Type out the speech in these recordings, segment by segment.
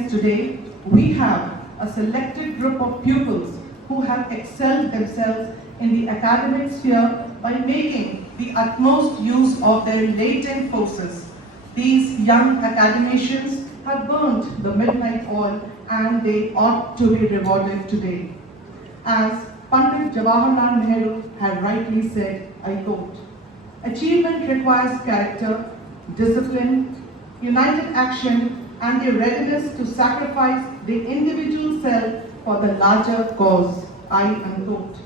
audience today, we have a selected group of pupils who have excelled themselves in the academic sphere by making the utmost use of their latent forces. These young academicians have burnt the midnight oil and they ought to be rewarded today. As Pandit Jawaharlal Nehru had rightly said, I quote, "Achievement requires character, discipline, united action, and the readiness to sacrifice the individual self for the larger cause." I unquote.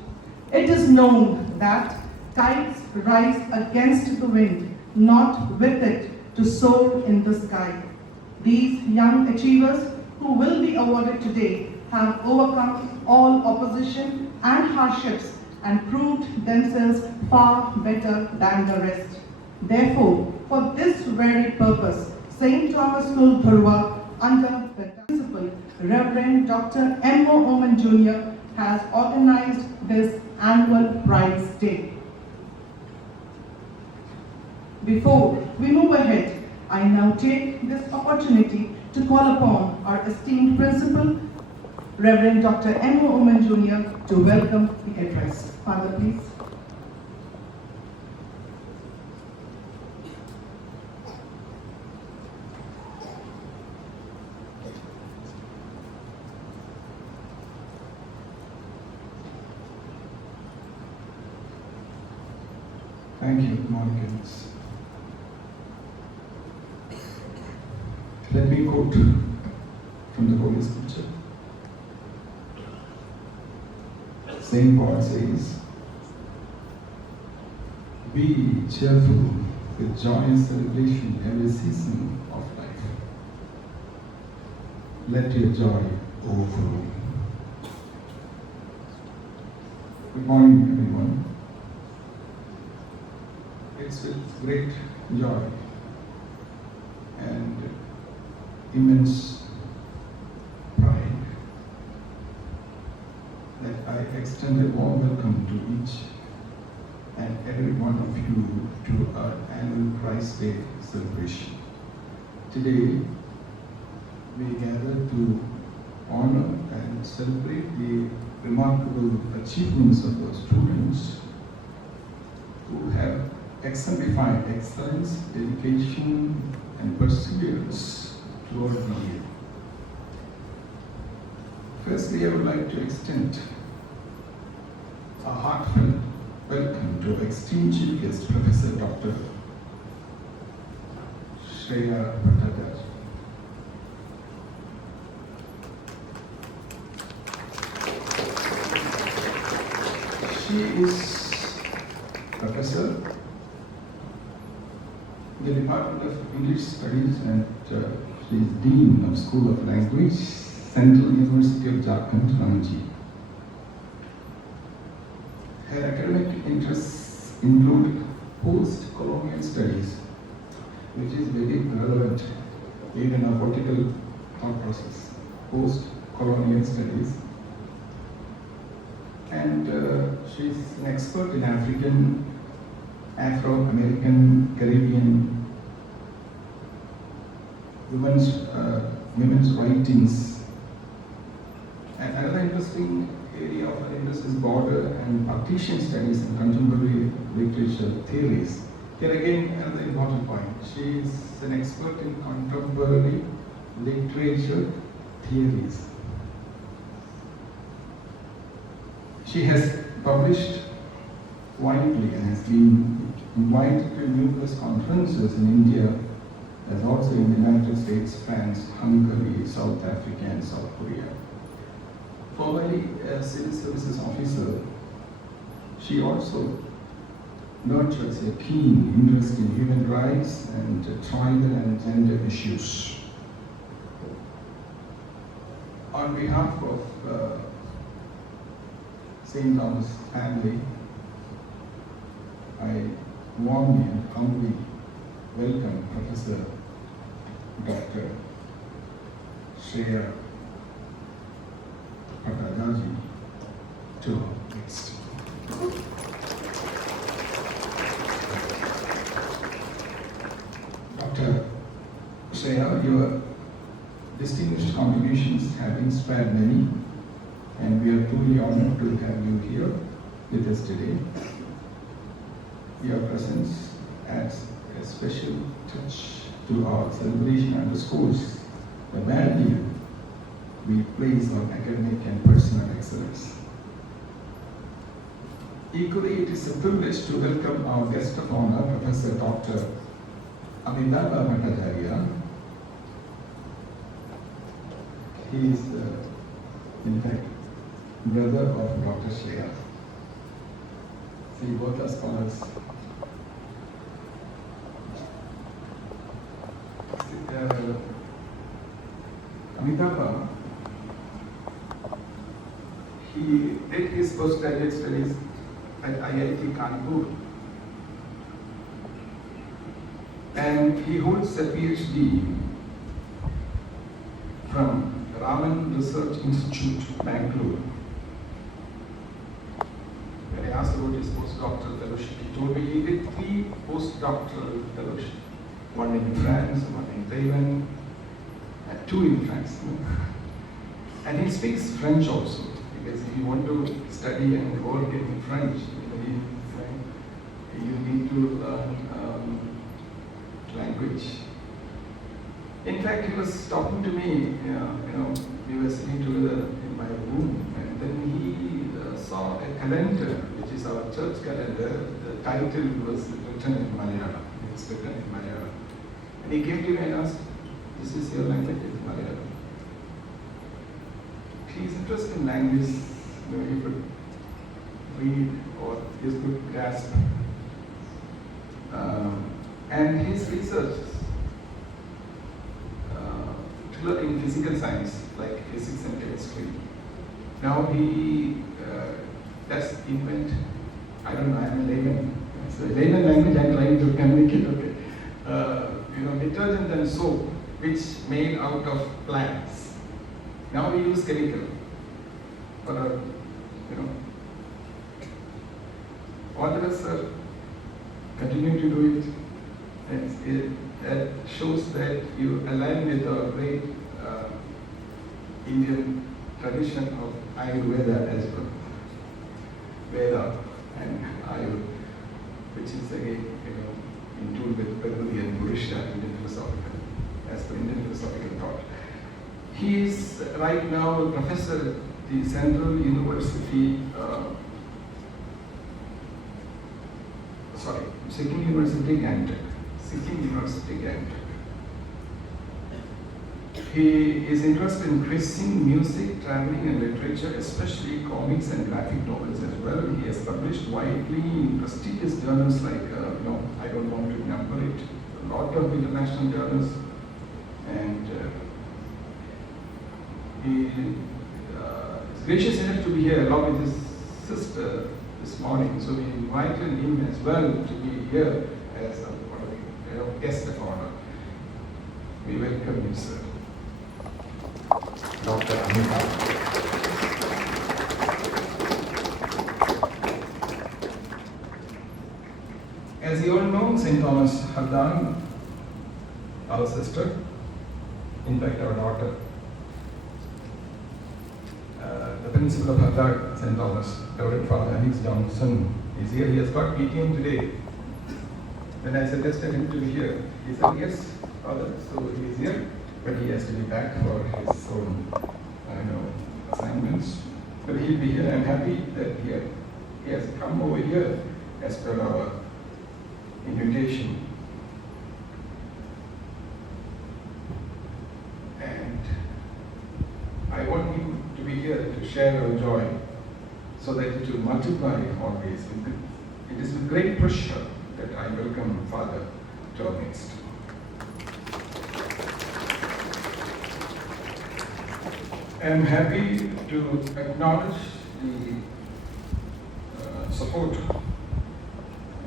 It is known that tides rise against the wind, not with it, to soar in the sky. These young achievers who will be awarded today have overcome all opposition and hardships and proved themselves far better than the rest. Therefore, for this very purpose, St. Thomas School, Bharwa, under the principal Reverend Dr. M.O. Oman Jr., has organized this annual Prize Day. Before we move ahead, I now take this opportunity to call upon our esteemed principal, Reverend Dr. M.O. Oman Jr., to welcome the address. Father, please. Thank you, good morning, goodness. Let me quote from the Holy Scripture. Saint Paul says, "Be cheerful with joyous celebration every season of life. Let your joy overflow." Good morning, everyone. It's with great joy and immense pride that I extend a warm welcome to each and every one of you to our annual Prize Day celebration. Today, we gather to honor and celebrate the remarkable achievements of those students who have exemplified excellence, dedication, and perseverance throughout the year. Firstly, I would like to extend a heartfelt welcome to our esteemed chief guest, Professor Dr. Shreya Bhattacharya. She is professor in the Department of English Studies and she is Dean of School of Language, Central University of Jharkhand, Ranchi. Her academic interests include post-colonial studies, which is very relevant even in our political thought process. Post-colonial studies. And she is an expert in African, Afro-American, Caribbean women's writings. And another interesting area of her interest is border and partition studies and contemporary literature theories. Here again, another important point. She is an expert in contemporary literature theories. She has published widely and has been invited to numerous conferences in India, as also in the United States, France, Hungary, South Africa, and South Korea. Formerly a civil services officer, she also nurtures a keen interest in human rights and tribal and gender issues. On behalf of St. Thomas family, I warmly and humbly welcome Professor Dr. Shreya Bhattacharya to our next. Dr. Shreya, your distinguished contributions have inspired many, and we are truly honored to have you here with us today. Your presence adds a special touch to our celebration underscores the value we place on academic and personal excellence. Equally, it is a privilege to welcome our guest of honor, Professor Dr. Amitabha Bhattacharya. He is, in fact, brother of Dr. Shreya. See, both are scholars. Amitabha, he did his postgraduate studies at IIT Kanpur, and he holds a PhD from Raman Research Institute, Bangalore. When I asked about his postdoctoral fellowship, he told me he did 3 postdoctoral fellowships, one in France, one in Taiwan, and 2 in France. And he speaks French also, because if you want to study and work in French, you need to learn language. In fact, he was talking to me, we were sitting together in my room, and then he saw a calendar, which is our church calendar. The title was written in Malayalam. It was written in Malayalam. And he came to me and asked, "This is your language, it's Malayalam." He's interested in language, he could read or he could grasp. And his research in physical science, like physics and chemistry. Now he does invent, I don't know, I'm a layman. So layman language I'm trying to communicate, okay. Detergent and soap, which made out of plants. Now we use chemical for all the rest, sir, continue to do it. And that shows that you align with the great Indian tradition of Ayurveda as well. Veda and Ayur, which is again, in tune with Prakriti and Purusha, Indian philosophical, as per Indian philosophical thought. He is right now a professor at the Central University, Sikkim University, Gangtok. He is interested in quizzing, music, traveling and literature, especially comics and graphic novels as well. He has published widely in prestigious journals like, I don't want to number it, a lot of international journals. And he is gracious enough to be here along with his sister this morning. So we invited him as well to be here as a guest of honor. We welcome you, sir. Dr. Amitabha. As you all know, St. Thomas Hardan, our sister, in fact our daughter, the principal of Hardan, St. Thomas, Reverend Father Alex Johnson, is here. He has got PTM today. When I suggested him to be here, he said, "Yes, Father," so he is here, but he has to be back for his own, assignments. But he'll be here. I'm happy that he has come over here as per our invitation. And I want him to be here to share our joy, so that it will multiply always. It is with great pleasure that I welcome Father to our midst. I am happy to acknowledge the support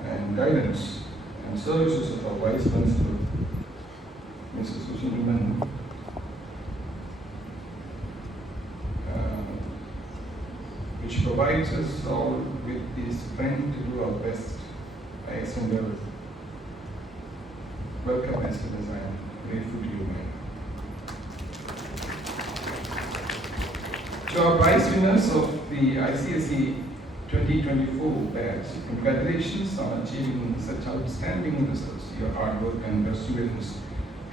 and guidance and services of our Vice Principal, Mrs. Sushil, which provides us all with the strength to do our best. I extend our welcome as to design. Grateful to you, man. To our prize winners of the ICSE 2024 batch, congratulations on achieving such outstanding results. Your hard work and perseverance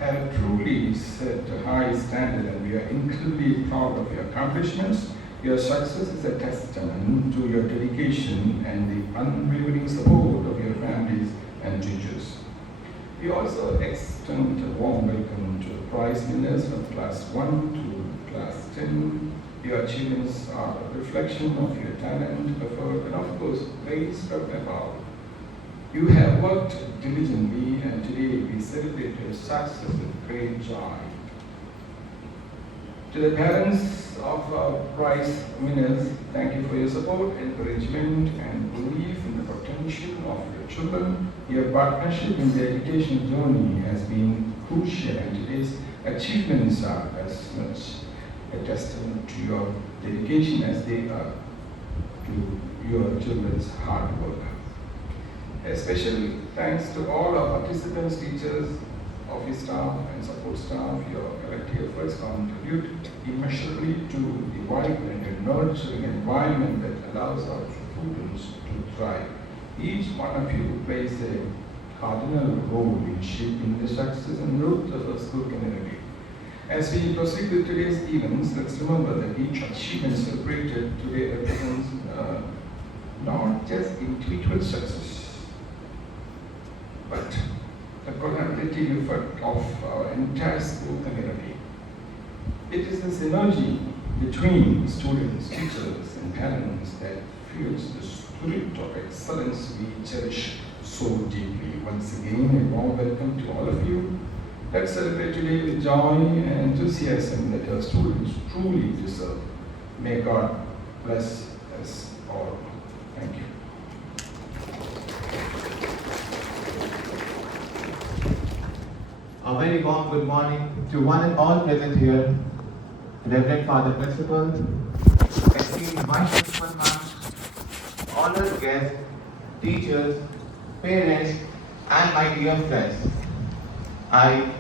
have truly set a high standard, and we are incredibly proud of your accomplishments. Your success is a testament to your dedication and the unwavering support of your families and teachers. We also extend a warm welcome to the prize winners from Class 1 to Class 10. Your achievements are a reflection of your talent, effort, and of course, grace from above. You have worked diligently, and today we celebrate your success with great joy. To the parents of our prize winners, thank you for your support, encouragement, and belief in the potential of your children. Your partnership in the education journey has been crucial, and today's achievements are as much a testament to your dedication as they are to your children's hard work. A special thanks to all our participants, teachers, office staff, and support staff. Your collective efforts contribute immeasurably to the vibrant and nurturing environment that allows our students to thrive. Each one of you plays a cardinal role in shaping the success and growth of our school community. As we proceed with today's events, let's remember that each achievement celebrated today represents not just individual success, but the collaborative effort of our entire school community. It is this synergy between students, teachers, and parents that fuels the spirit of excellence we cherish so deeply. Once again, a warm welcome to all of you. Let's celebrate today with joy and enthusiasm that our students truly deserve. May God bless us all. Thank you. A very warm good morning to one and all present here, Reverend Father Principal, esteemed Vice Principal Ma'am, honored guests, teachers, parents, and my dear friends. I,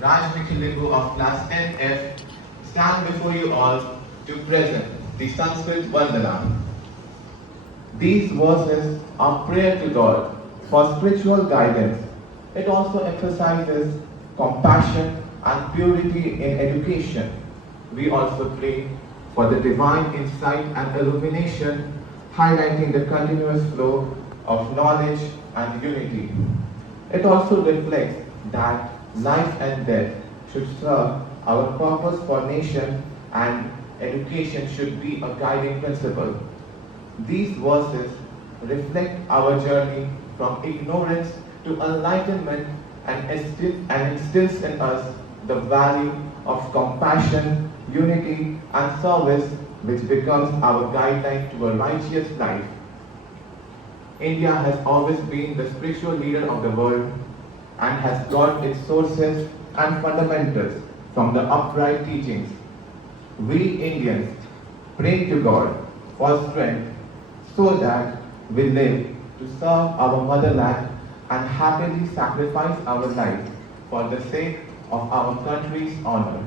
Raj Nikhil of Class 10F, stand before you all to present the Sanskrit Vandana. These verses are prayer to God for spiritual guidance. It also emphasizes compassion and purity in education. We also pray for the divine insight and illumination, highlighting the continuous flow of knowledge and unity. It also reflects that life and death should serve our purpose for nation, and education should be a guiding principle. These verses reflect our journey from ignorance to enlightenment and instills in us the value of compassion, unity, and service, which becomes our guideline to a righteous life. India has always been the spiritual leader of the world and has got its sources and fundamentals from the upright teachings. We Indians pray to God for strength so that we live to serve our motherland and happily sacrifice our life for the sake of our country's honor.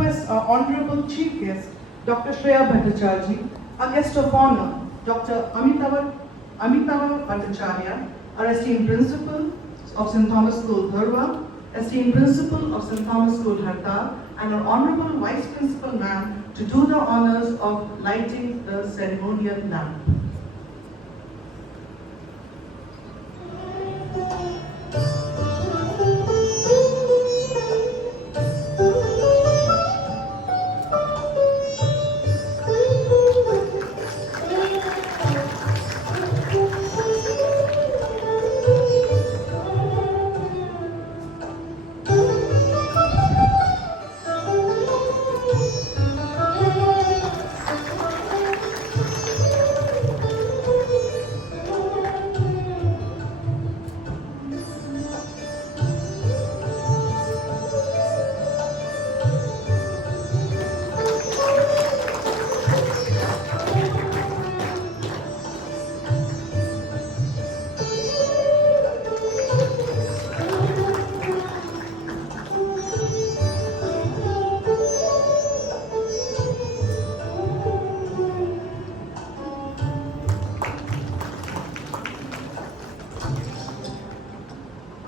request our Honorable Chief Guest, Dr. Shreya Bhattacharya, our guest of honor, Dr. Amitava Bhattacharya, our esteemed Principal of St. Thomas School, Dharwa, esteemed Principal of St. Thomas School, Harda, and our Honorable Vice Principal, ma'am, to do the honors of lighting the ceremonial lamp.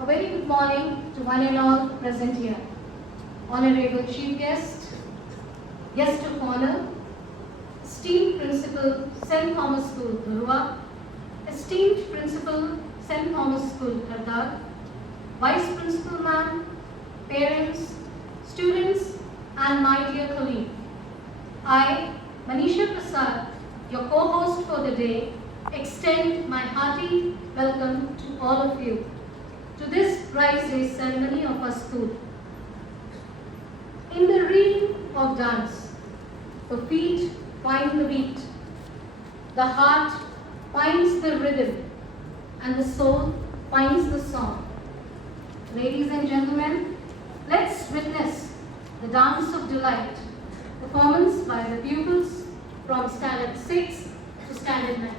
A very good morning to one and all present here. Honorable Chief Guest, Guest of Honor, esteemed Principal, St. Thomas School, Dharwa, esteemed Principal, St. Thomas School, Harda, Vice Principal ma'am, parents, students, and my dear colleague. I, Manisha Prasad, your co-host for the day, extend my hearty welcome to all of you to this Rise Day ceremony of our school. In the rhythm of dance, the feet find the beat, the heart finds the rhythm, and the soul finds the song. Ladies and gentlemen, let's witness the dance of delight, performance by the pupils from Standard 6 to Standard 9.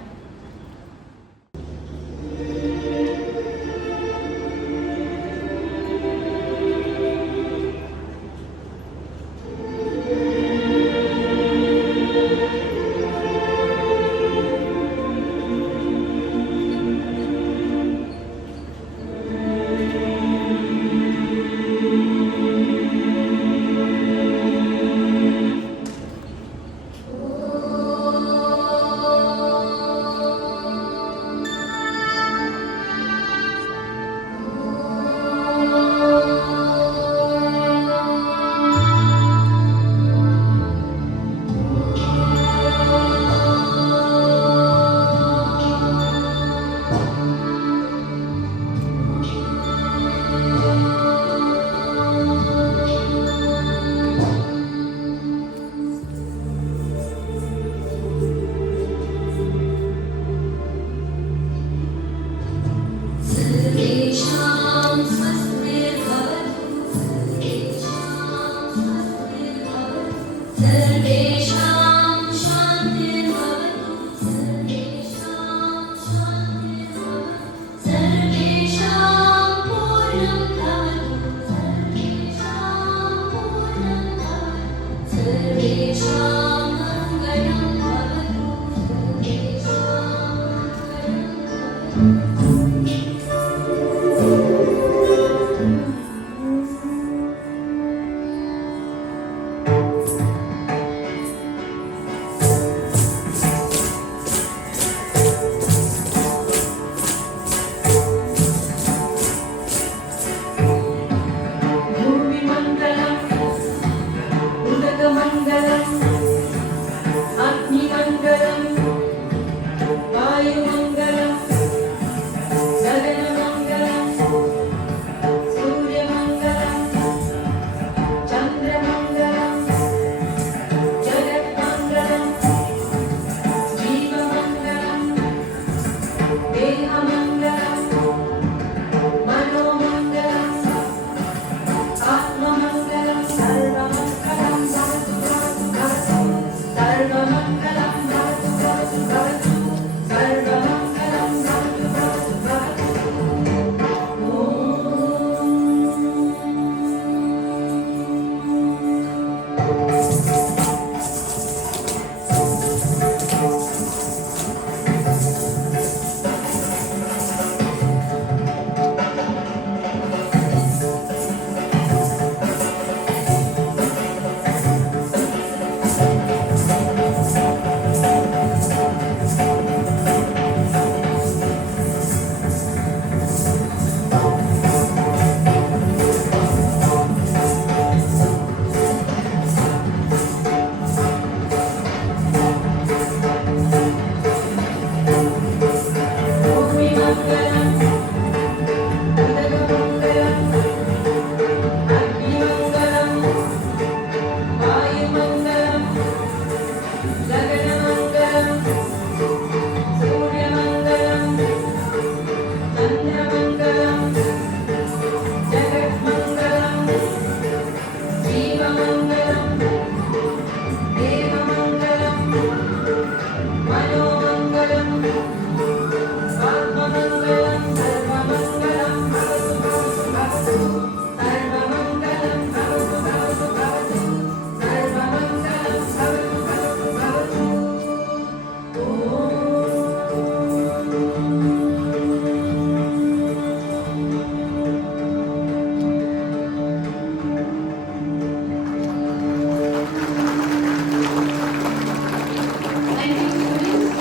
Thank you, students.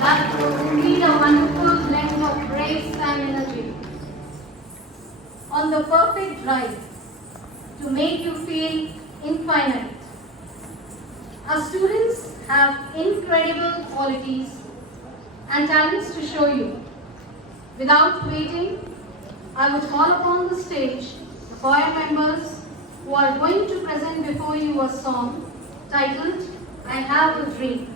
That was indeed a wonderful blend of grace and energy. On the perfect drive to make you feel infinite. Our students have incredible qualities and talents to show you. Without waiting, I would call upon the stage the choir members who are going to present before you a song titled I Have a Dream.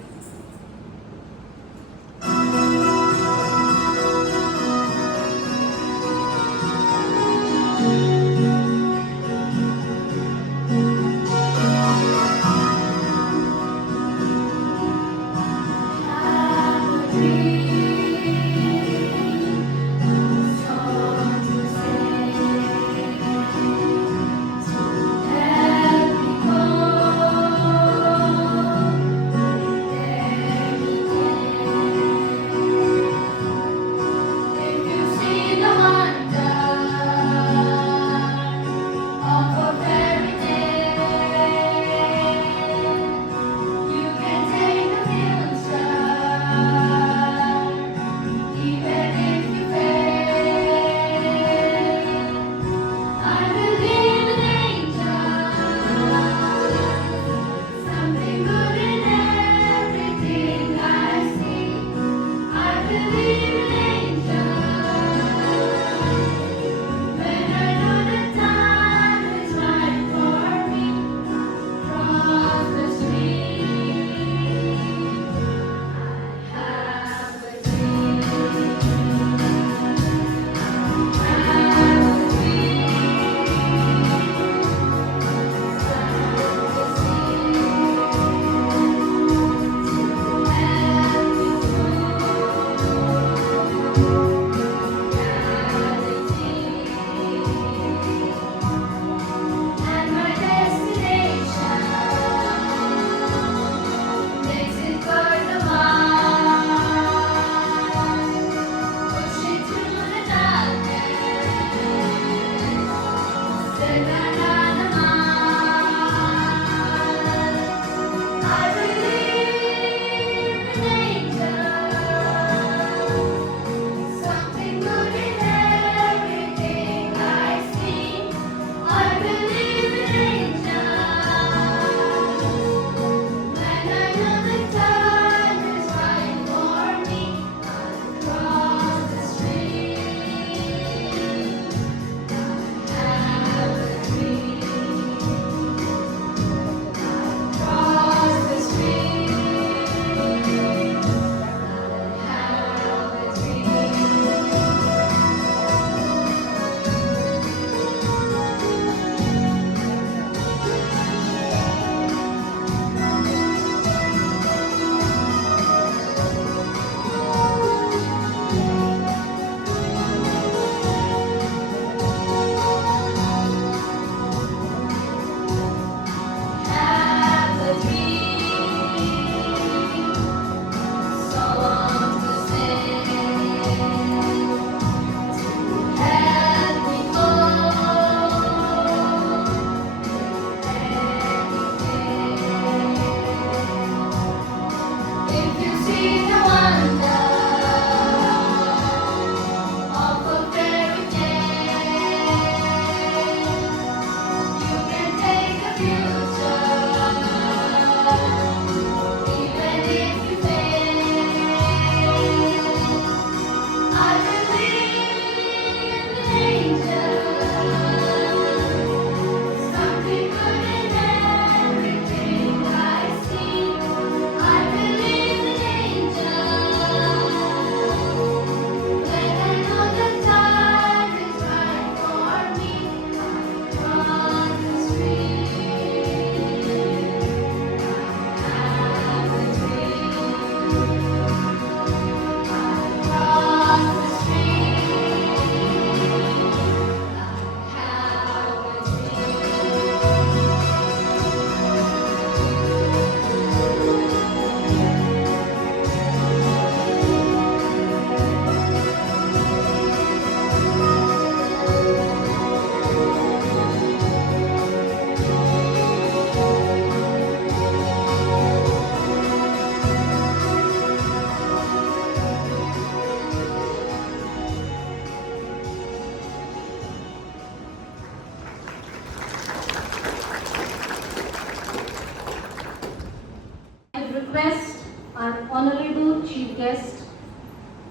chief guest,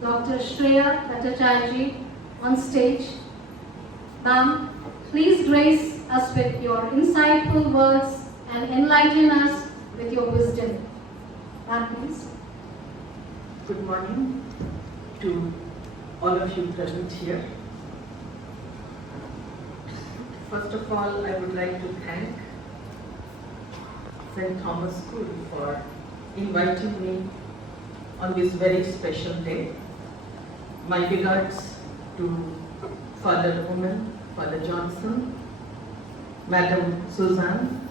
Dr. Shreya Bhattacharya on stage. Ma'am, please grace us with your insightful words and enlighten us with your wisdom. Ma'am, please. Good morning to all of you present here. First of all, I would like to thank St. Thomas School for inviting me on this very special day. My regards to Father Oman, Father Johnson, Madam Suzanne.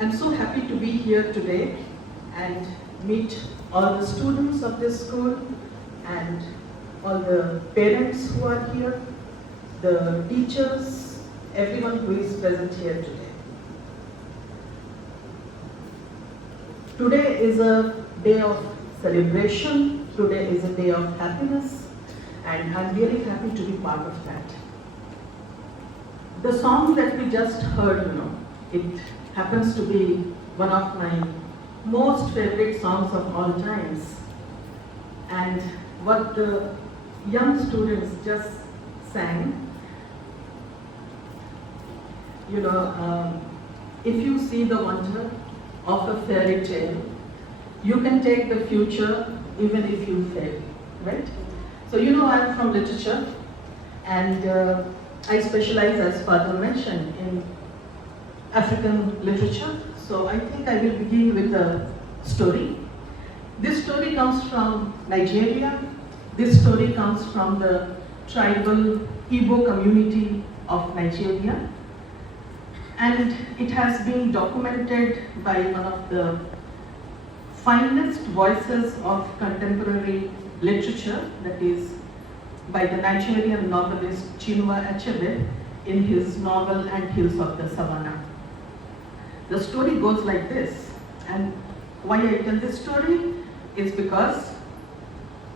I'm so happy to be here today and meet all the students of this school and all the parents who are here, the teachers, everyone who is present here today. Today is a day of celebration, today is a day of happiness, and I'm really happy to be part of that. The song that we just heard, it happens to be one of my most favorite songs of all times. And what the young students just sang, if you see the wonder of a fairy tale, you can take the future even if you fail, right? So I'm from literature, and I specialize, as Father mentioned, in African literature. So I think I will begin with a story. This story comes from Nigeria. This story comes from the tribal Igbo community of Nigeria. And it has been documented by one of the finest voices of contemporary literature, that is by the Nigerian novelist Chinua Achebe in his novel *Ant Hills of the Savannah*. The story goes like this, and why I tell this story is because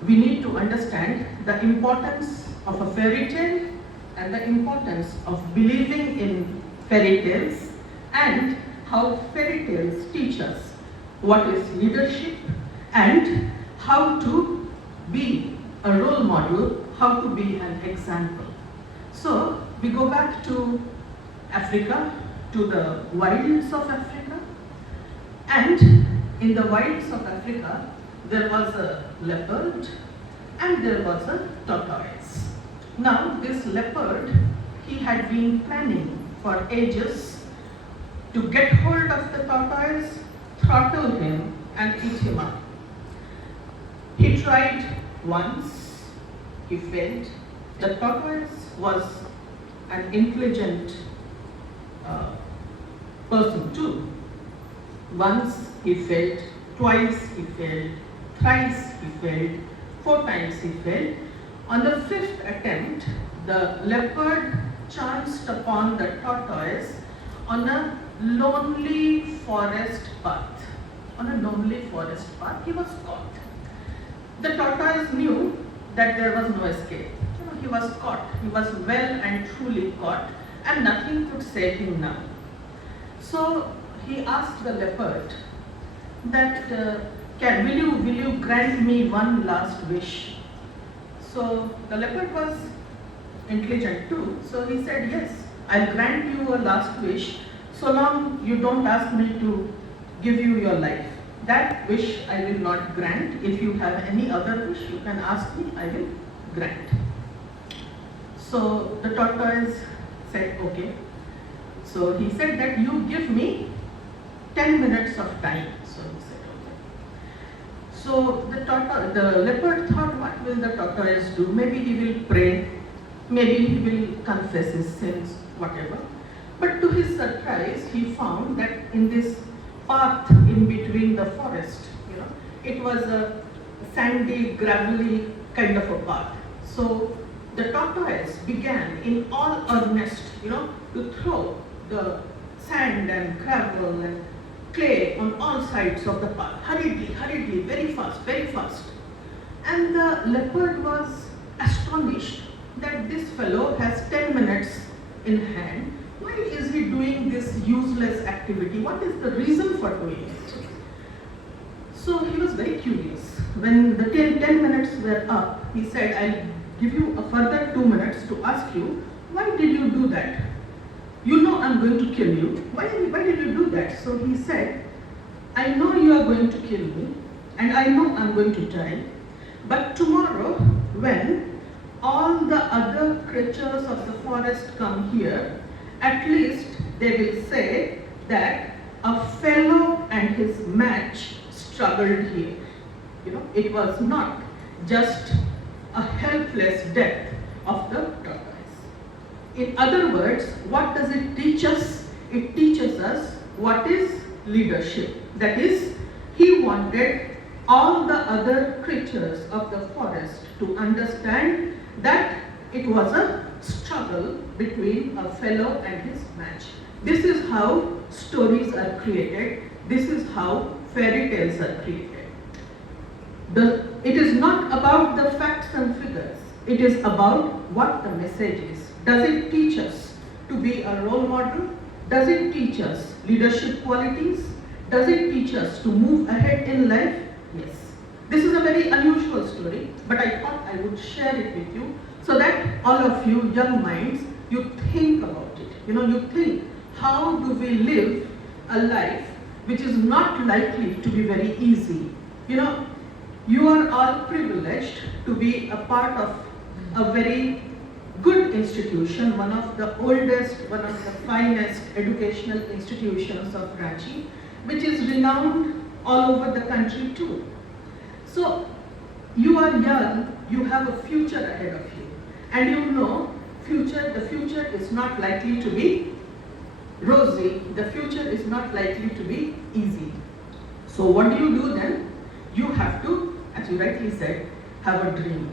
we need to understand the importance of a fairy tale and the importance of believing in fairy tales and how fairy tales teach us what is leadership and how to be a role model, how to be an example. So we go back to Africa, to the wilds of Africa, and in the wilds of Africa there was a leopard and there was a tortoise. Now this leopard, he had been planning for ages to get hold of the tortoise, throttle him and eat him up. He tried once, he failed. The tortoise was an intelligent person too. Once he failed, twice he failed, thrice he failed, 4 times he failed. On the 5th attempt, the leopard chanced upon the tortoise on a lonely forest path. On a lonely forest path, he was caught. The tortoise knew that there was no escape. He was caught. He was well and truly caught, and nothing could save him now. So he asked the leopard that, will you grant me one last wish? So the leopard was intelligent too. So he said, yes, I'll grant you a last wish so long you don't ask me to give you your life. That wish I will not grant. If you have any other wish, you can ask me, I will grant. So the tortoise said, okay. So he said that you give me 10 minutes of time. So he said, okay. So the leopard thought, what will the tortoise do? Maybe he will pray, maybe he will confess his sins, whatever. But to his surprise, he found that in this path in between the forest, it was a sandy, gravelly kind of a path. So the tortoise began in all earnest, to throw the sand and gravel and clay on all sides of the path, hurriedly, very fast. And the leopard was astonished that this fellow has 10 minutes in hand. Why is he doing this useless activity? What is the reason for doing it? So he was very curious. When the 10 minutes were up, he said, I'll give you a further 2 minutes to ask you, why did you do that? You know I'm going to kill you. Why did you do that? So he said, I know you are going to kill me, and I know I'm going to die. But tomorrow, when all the other creatures of the forest come here, at least they will say that a fellow and his match struggled here. You know, it was not just a helpless death of the tortoise. In other words, what does it teach us? It teaches us what is leadership. That is, he wanted all the other creatures of the forest to understand that it was a struggle between a fellow and his match. This is how stories are created. This is how fairy tales are created. It is not about the facts and figures. It is about what the message is. Does it teach us to be a role model? Does it teach us leadership qualities? Does it teach us to move ahead in life? Yes. This is a very unusual story, but I thought I would share it with you so that all of you young minds, you think about it. You think, how do we live a life which is not likely to be very easy? You are all privileged to be a part of a very good institution, one of the oldest, one of the finest educational institutions of Ranchi, which is renowned all over the country too. So, you are young, you have a future ahead of you. And the future is not likely to be rosy, the future is not likely to be easy. So what do you do then? You have to, as you rightly said, have a dream.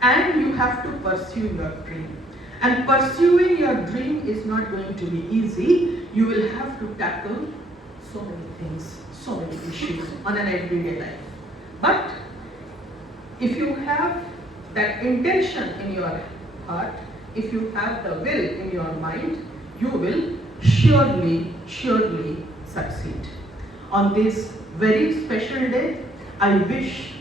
And you have to pursue your dream. And pursuing your dream is not going to be easy. You will have to tackle so many things, so many issues on an everyday life. But if you have that intention in your heart, if you have the will in your mind, you will surely succeed. On this very special day, I wish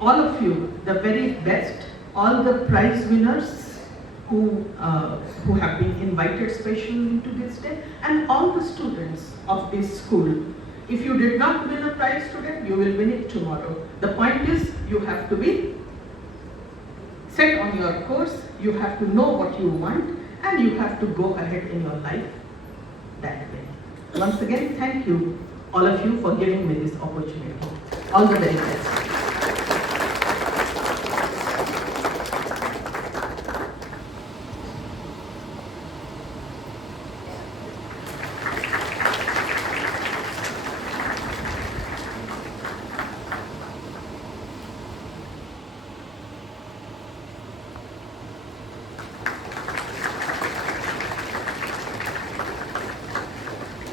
all of you the very best, all the prize winners who have been invited specially to this day, and all the students of this school. If you did not win a prize today, you will win it tomorrow. The point is, you have to be set on your course, you have to know what you want, and you have to go ahead in your life that way. Once again, thank you, all of you, for giving me this opportunity. All the very best.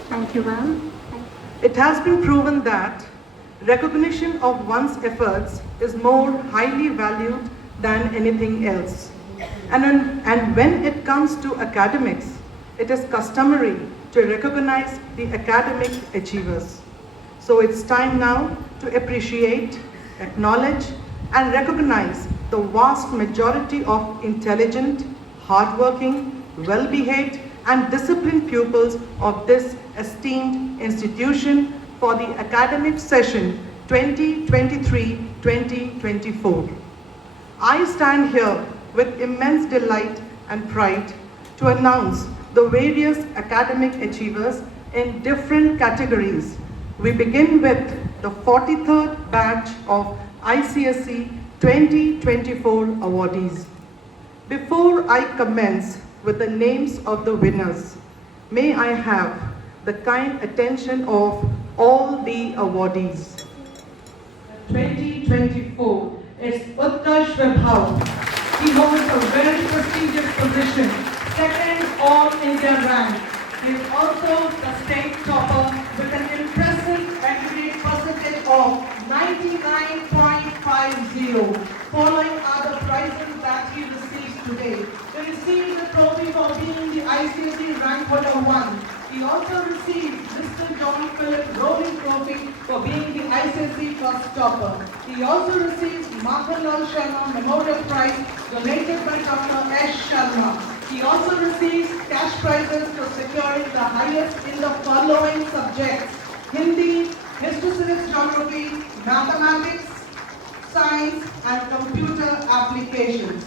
Thank you, ma'am. It has been proven that recognition of one's efforts is more highly valued than anything else. And when it comes to academics, it is customary to recognize the academic achievers. So it's time now to appreciate, acknowledge, and recognize the vast majority of intelligent, hardworking, well-behaved, and disciplined pupils of this esteemed institution for the academic session 2023-2024. I stand here with immense delight and pride to announce the various academic achievers in different categories. We begin with the 43rd batch of ICSE 2024 awardees. Before I commence with the names of the winners, may I have the kind attention of all the awardees. 2024 is Utkarsh Vibhav. He holds a very prestigious position, second All India rank. He is also the state topper with an impressive aggregate percentage of 99.50. Following are the prizes that he receives today. He receives the trophy for being the ICSE rank holder 1. He also received Mr. John Philip Rowling Trophy for being the ICSE first topper. He also received Mathanlal Sharma Memorial Prize donated by Dr. S. Sharma. He also receives cash prizes for securing the highest in the following subjects: Hindi, History, Civics, Geography, Mathematics, Science and Computer Applications.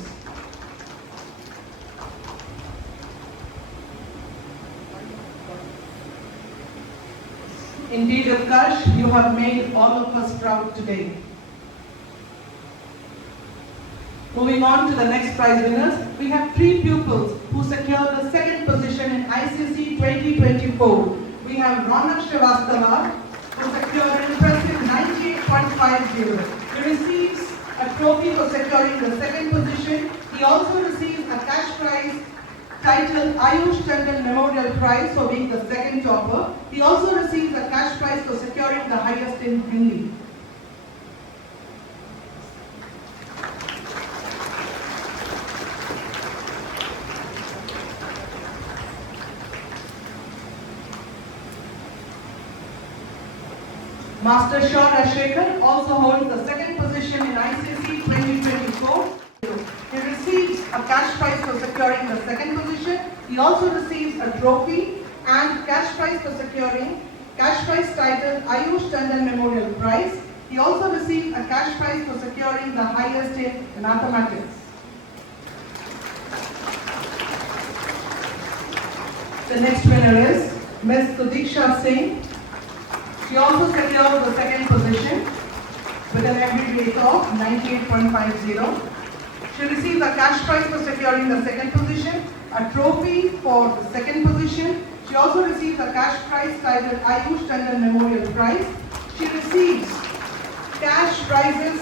Indeed, Utkarsh, you have made all of us proud today. Moving on to the next prize winners, we have 3 pupils who secured the second position in ICSE 2024. We have Ronak Srivastava, who secured an impressive 98.50. He receives a trophy for securing the second position. He also receives a cash prize titled Ayush Tandon Memorial Prize for being the second topper. He also receives a cash prize for securing the highest in Hindi. Master Shah Rashekar also holds the second position in ICSE 2024. He receives a cash prize for securing the second position. He also receives a trophy and cash prize for securing cash prize titled Ayush Tandon Memorial Prize. He also receives a cash prize for securing the highest in mathematics. The next winner is Ms. Sudiksha Singh. She also secured the second position with an aggregate of 98.50. She received a cash prize for securing the second position, a trophy for the second position. She also received a cash prize titled Ayush Tandon Memorial Prize. She receives cash prizes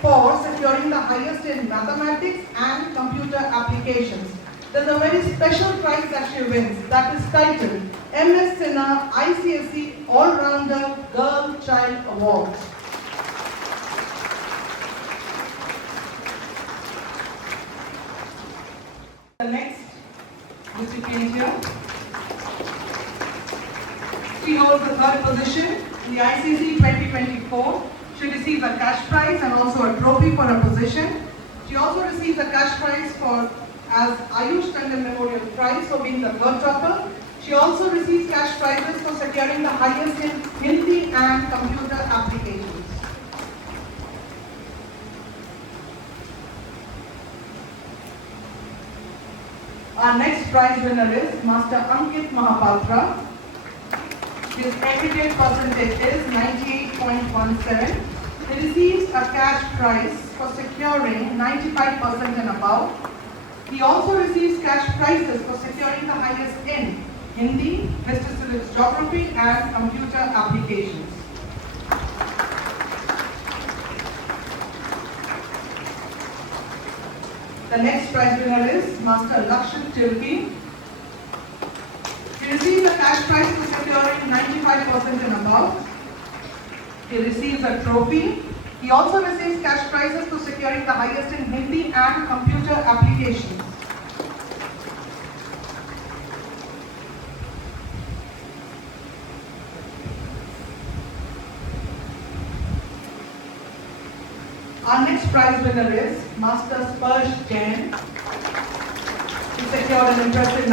for securing the highest in mathematics and computer applications. There's a very special prize that she wins that is titled MS Sinha ICSE All-Rounder Girl Child Award. The next recipient here, she holds the third position in the ICSE 2024. She receives a cash prize and also a trophy for her position. She also receives a cash prize as Ayush Tandon Memorial Prize for being the third topper. She also receives cash prizes for securing the highest in Hindi and computer applications. Our next prize winner is Master Ankit Mahapatra. His aggregate percentage is 98.17. He receives a cash prize for securing 95% and above. He also receives cash prizes for securing the highest in Hindi, History, Civics, Geography and computer applications. The next prize winner is Master Lakshit Tilki. He receives a cash prize for securing 95% and above. He receives a trophy. He also receives cash prizes for securing the highest in Hindi and computer applications. Our next prize winner is Master Sparsh Jain. He secured an impressive 98%.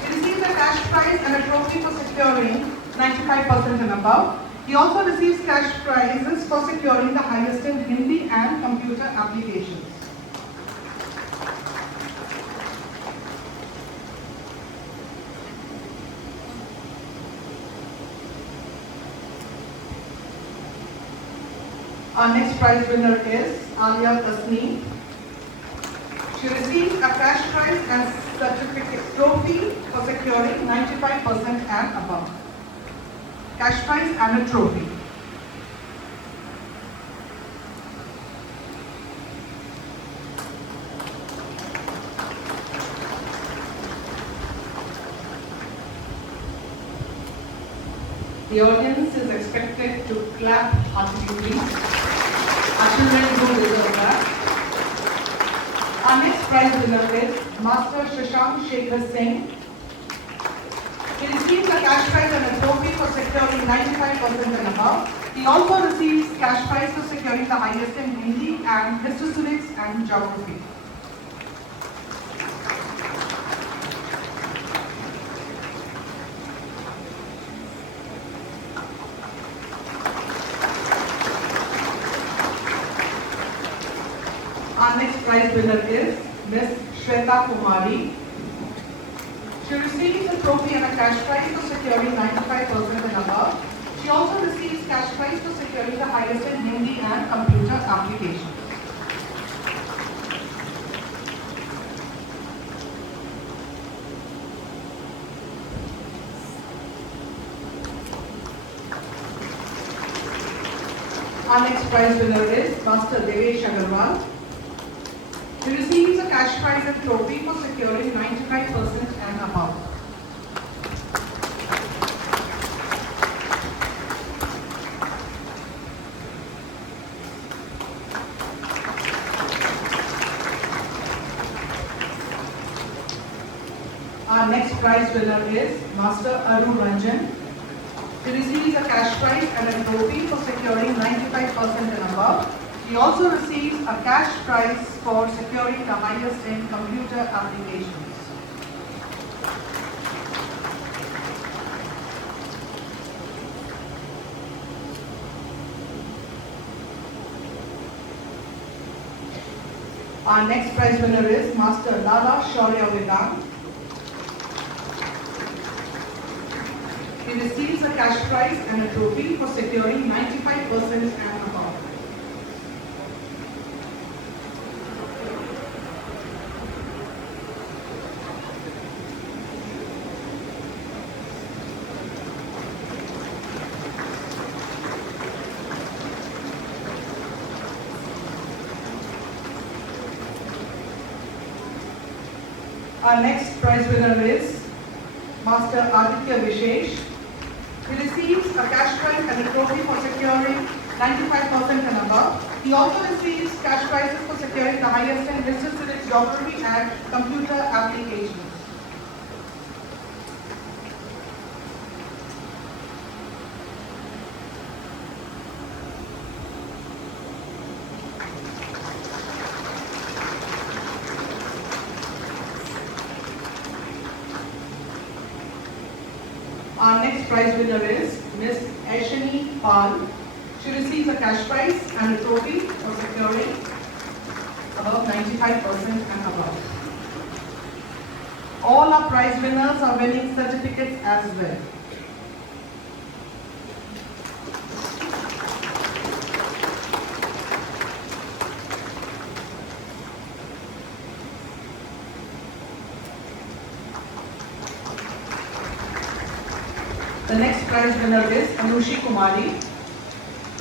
He received a cash prize and a trophy for securing 95% and above. He also receives cash prizes for securing the highest in Hindi and computer applications. Our next prize winner is Alia Tasneem. She receives a cash prize and certificate trophy for securing 95% and above. Cash prize and a trophy. The audience is expected to clap heartily, please. Our children do deserve that. Our next prize winner is Master Shashank Shekhar Singh. He receives a cash prize and a trophy for securing 95% and above. He also receives cash prize for securing the highest in Hindi and history civics and geography. Our next prize winner is Miss Shweta Kumari. She receives a trophy and a cash prize for securing 95% and above. She also receives cash prize for securing the highest in Hindi and computer applications. Our next prize winner is Master Devesh Agarwal. He receives a cash prize and trophy for securing 95% and above. Our next prize winner is Master Aru Ranjan. He receives a cash prize and a trophy for securing 95% and above. He also receives a cash prize for securing the highest in computer applications. Our next prize winner is Master Lala Shaurya Vedant. He receives a cash prize and a trophy for securing 95% and above. Our next prize winner is Master Aditya Vishesh. He receives a cash prize and a trophy for securing 95% and above. He also receives cash prizes for securing the highest in history, civics, geography and computer applications. Our next prize winner is Miss Ashani Pal. She receives a cash prize and a trophy for securing above 95% and above. All our prize winners are winning certificates as well. The next prize winner is Anushi Kumari.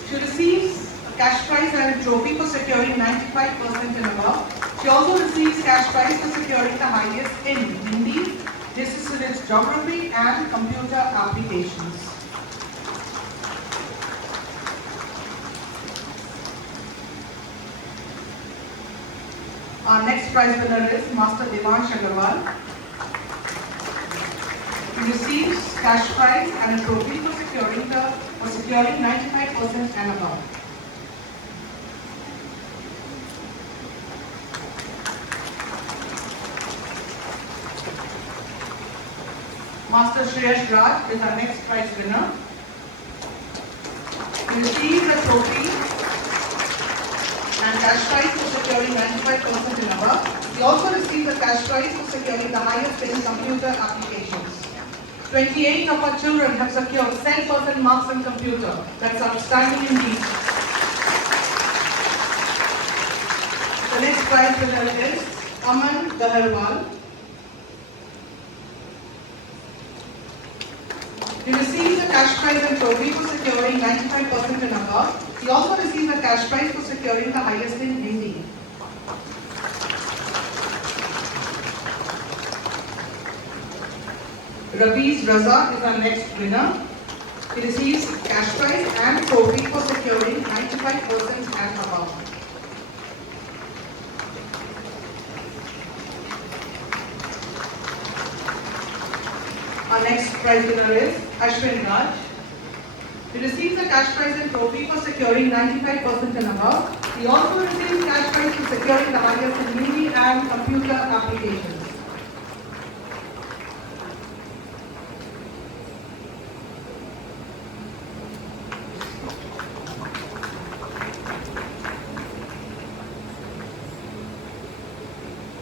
She receives a cash prize and a trophy for securing 95% and above. She also receives cash prize for securing the highest in Hindi, history, civics, geography and computer applications. Our next prize winner is Master Devansh Agarwal. He receives cash prize and a trophy for securing 95% and above. Master Shreyash Raj is our next prize winner. He receives a trophy and cash prize for securing 95% and above. He also receives a cash prize for securing the highest in computer applications. 28 of our children have secured 100% marks in computer. That's outstanding indeed. The next prize winner is Aman Gaharwal. He receives a cash prize and trophy for securing 95% and above. He also receives a cash prize for securing the highest in Hindi. Rabiz Raza is our next winner. He receives cash prize and trophy for securing 95% and above. Our next prize winner is Ashwin Raj. He receives a cash prize and trophy for securing 95% and above. He also receives cash prize for securing the highest in Hindi and computer applications.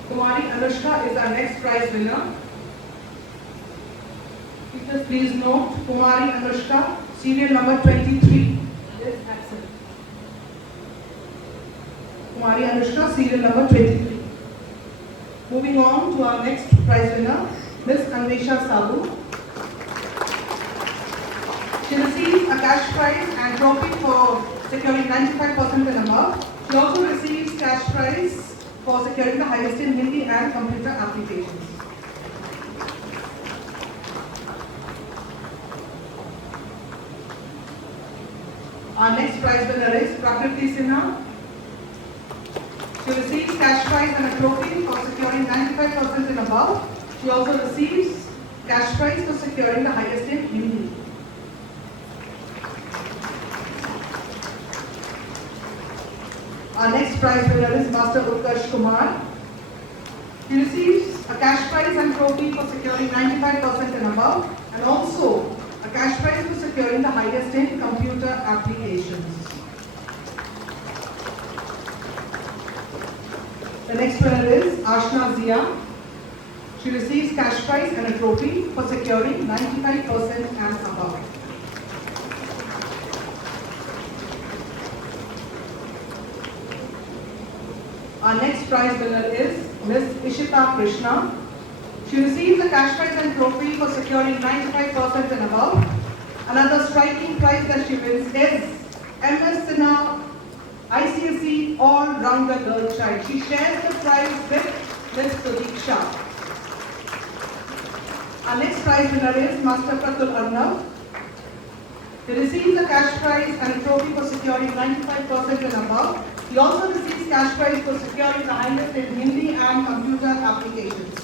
Kumari Anushka is our next prize winner. Teachers, please note, Kumari Anushka, serial number 23 is absent. Kumari Anushka, serial number 23. Moving on to our next prize winner, Miss Anvesha Sabu. She receives a cash prize and trophy for securing 95% and above. She also receives cash prize for securing the highest in Hindi and computer applications. Our next prize winner is Prakriti Sinha. She receives cash prize and a trophy for securing 95% and above. She also receives cash prize for securing the highest in Hindi. Our next prize winner is Master Utkarsh Kumar. He receives a cash prize and trophy for securing 95% and above, and also a cash prize for securing the highest in computer applications. The next winner is Ashna Zia. She receives cash prize and a trophy for securing 95% and above. Our next prize winner is Miss Ishita Krishna. She receives a cash prize and trophy for securing 95% and above. Another striking prize that she wins is MS Sinha ICSE All-Rounder Girl Child. She shares the prize with Miss Sudiksha. Our next prize winner is Master Pratul Arnav. He receives a cash prize and a trophy for securing 95% and above. He also receives cash prize for securing the highest in Hindi and computer applications.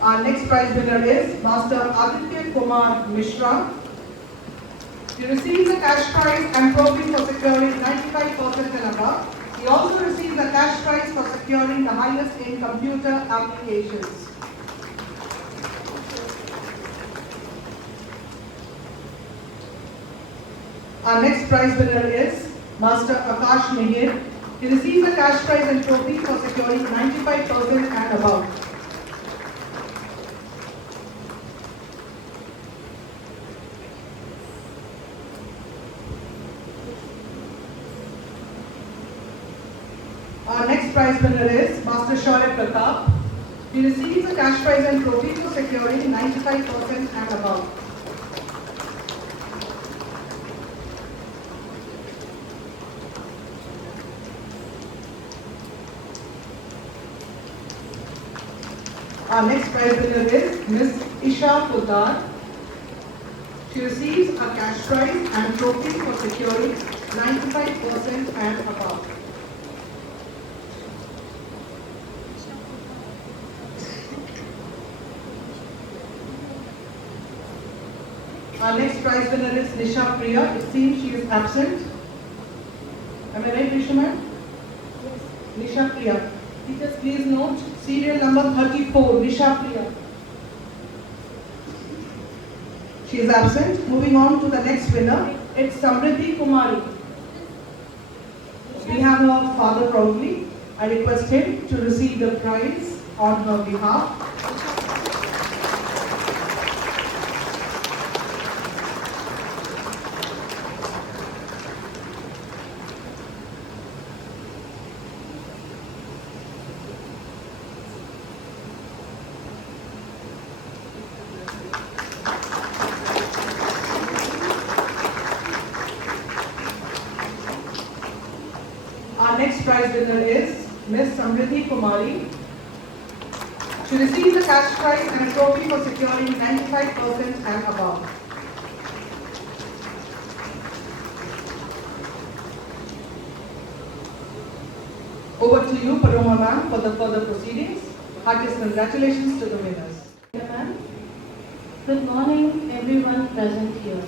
Our next prize winner is Master Aditya Kumar Mishra. He receives a cash prize and trophy for securing 95% and above. He also receives a cash prize for securing the highest in computer applications. Our next prize winner is Master Akash Mihir. He receives a cash prize and trophy for securing 95% and above. Our next prize winner is Master Shaurya Pratap. He receives a cash prize and trophy for securing 95% and above. Our next prize winner is Miss Isha Poddar. She receives a cash prize and trophy for securing 95% and above. Our next prize winner is Nisha Priya. It seems she is absent. Am I right, Nisha ma'am? Yes. Nisha Priya. Teachers, please note serial number 34, Nisha Priya. She is absent. Moving on to the next winner, it's Samriddhi Kumari. We have her father proudly. I request him to receive the prize on her behalf. Our next prize winner is Miss Samriddhi Kumari. She receives a cash prize and a trophy for securing 95% and above. to you, Paroma ma'am, for the further proceedings. Heartiest congratulations to the winners. Good morning, everyone present here.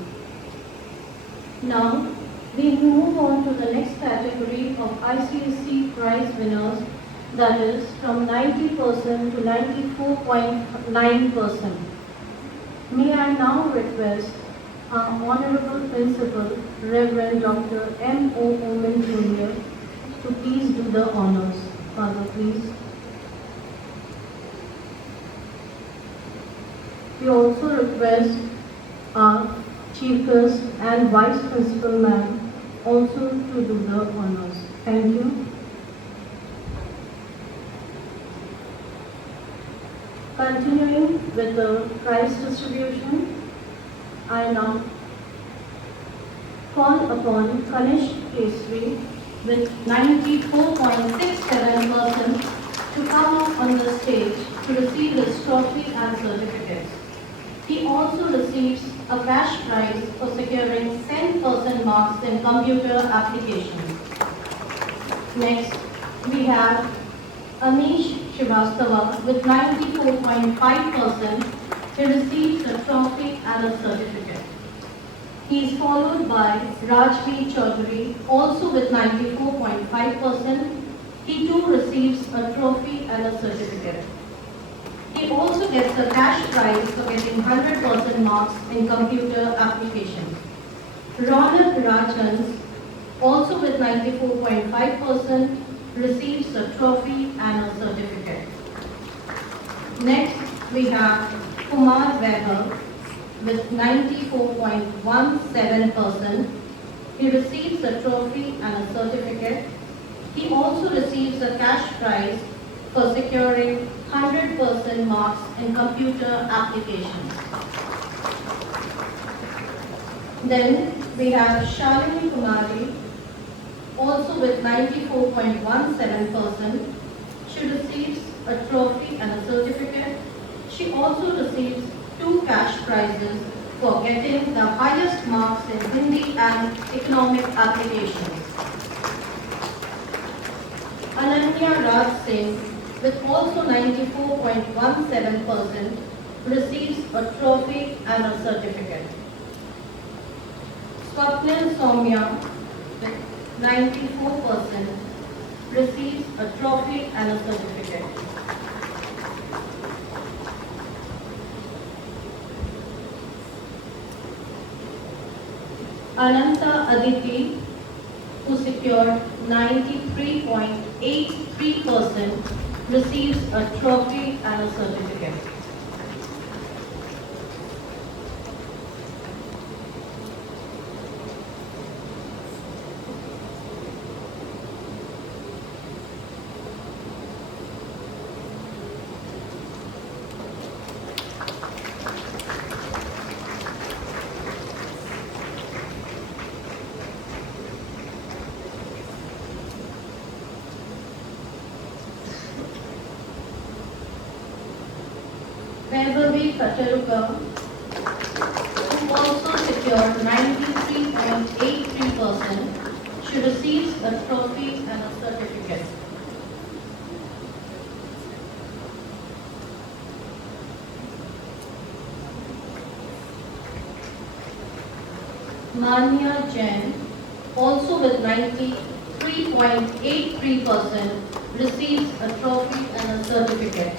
Now, we move on to the next category of ICSC prize winners, that is from 90% to 94.9%. May I now request our Honorable Principal, Reverend Dr. M. O. Omen Jr. to please do the honors. Father, please. We also request our Chief Guest and Vice Principal Ma'am also to do the honors. Thank you. Continuing with the prize distribution, I now call upon Kanish Kesri with 94.67% to come up on the stage to receive his trophy and certificates. He also receives a cash prize for securing 10% marks in computer applications. Next, we have Anish Srivastava with 94.5%. He receives a trophy and a certificate. He is followed by Rajveer Chaudhary, also with 94.5%. He too receives a trophy and a certificate. He also gets a cash prize for getting 100% marks in computer applications. Ronak Rajans, also with 94.5%, receives a trophy and a certificate. Next, we have Kumar Weber with 94.17%. He receives a trophy and a certificate. He also receives a cash prize for securing 100% marks in computer applications. Then we have Shalini Kumari, also with 94.17%. She receives a trophy and a certificate. She also receives 2 cash prizes for getting the highest marks in Hindi and economic applications. Ananya Raj Singh, with also 94.17%, receives a trophy and a certificate. Swapnil Soumya, with 94%, receives a trophy and a certificate. Ananta Aditi, who secured 93.83%, receives a trophy and a certificate. Vaibhavi Kacharuka, who also secured 93.83%, she receives a trophy and a certificate. Manya Jain, also with 93.83%, receives a trophy and a certificate.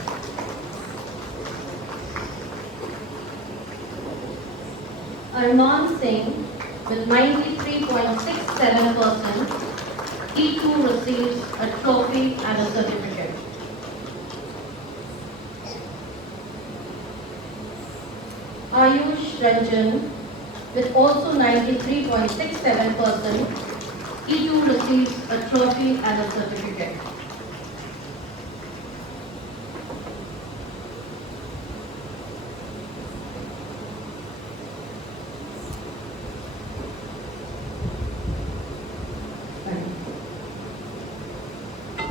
Arman Singh, with 93.67%, he too receives a trophy and a certificate. Ayush Ranjan, with also 93.67%, he too receives a trophy and a certificate.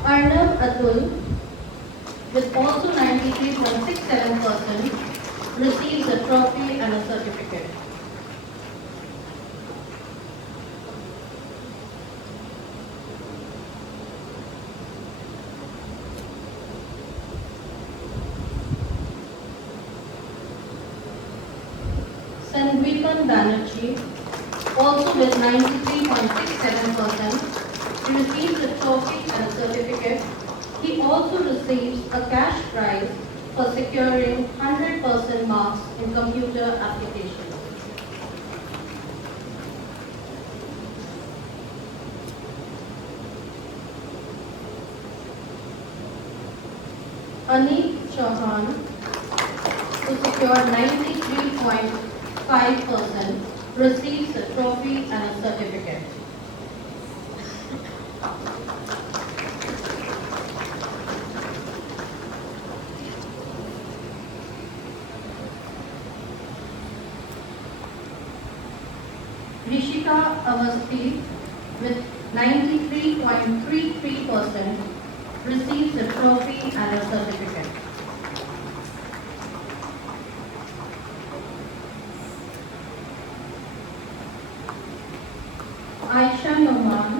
Arnav Atul, with also 93.67%, receives a trophy and a certificate. Sanvipan Banerjee, also with 93.67%, he receives a trophy and a certificate. He also receives a cash prize for securing 100% marks in computer applications. Anik Chauhan, who secured 93.5%, receives a trophy and a certificate. Rishika Avasti, with 93.33%, receives a trophy and a certificate. Aisha Noman,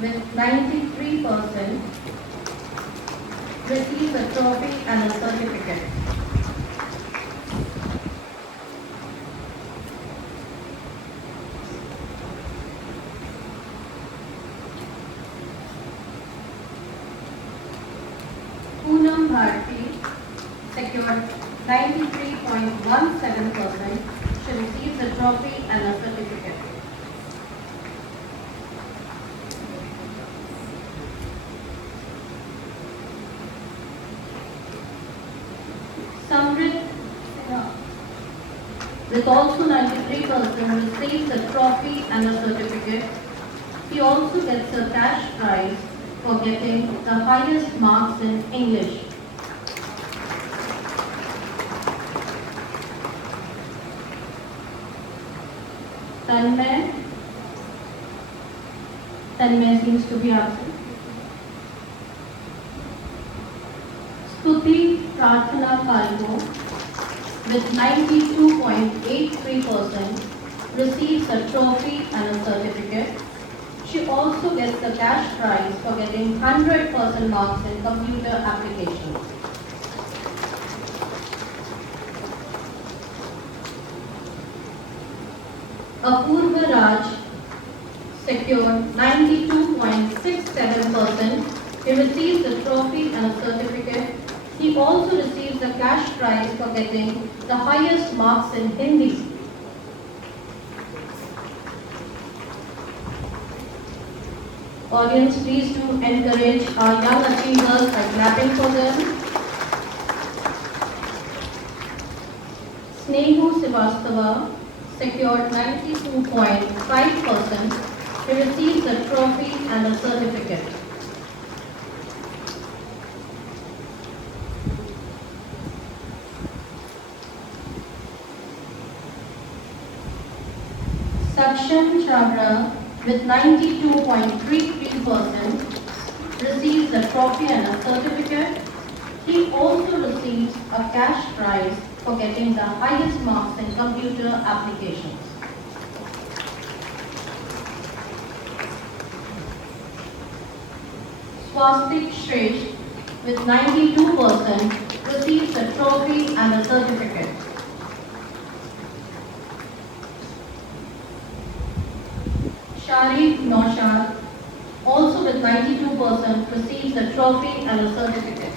with 93%, receives a trophy and a certificate. Poonam Bharti secured 93.17%. She receives a trophy and a certificate. Samrit, with also 93%, receives a trophy and a certificate. He also gets a cash prize for getting the highest marks in English. Tanmay seems to be absent. Stuti Prarthana Kalbo, with 92.83%, receives a trophy and a certificate. She also gets a cash prize for getting 100% marks in computer applications. Apurva Raj secured 92.67%. He receives a trophy and a certificate. He also receives a cash prize for getting the highest marks in Hindi. Audience, please do encourage our young achievers by clapping for them. Snehu Sivastava secured 92.5%. He receives a trophy and a certificate. Saksham Chabra, with 92.33%, receives a trophy and a certificate. He also receives a cash prize for getting the highest marks in computer applications. Swastik Shresh, with 92%, receives a trophy and a certificate. Sharif Naushad, also with 92%, receives a trophy and a certificate.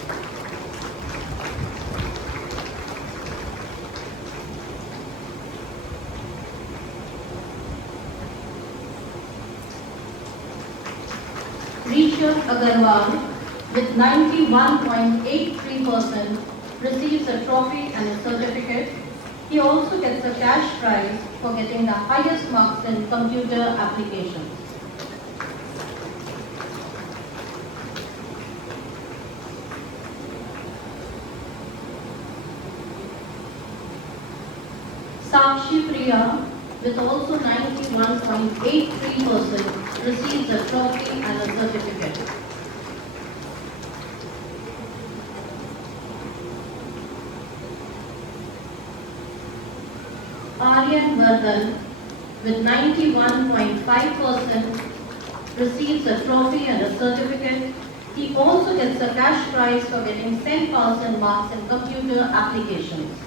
Rishabh Agarwal, with 91.83%, receives a trophy and a certificate. He also gets a cash prize for getting the highest marks in computer applications. Sakshi Priya, with also 91.83%, receives a trophy and a certificate. Aryan Vardhan, with 91.5%, receives a trophy and a certificate. He also gets a cash prize for getting 10,000 marks in computer applications.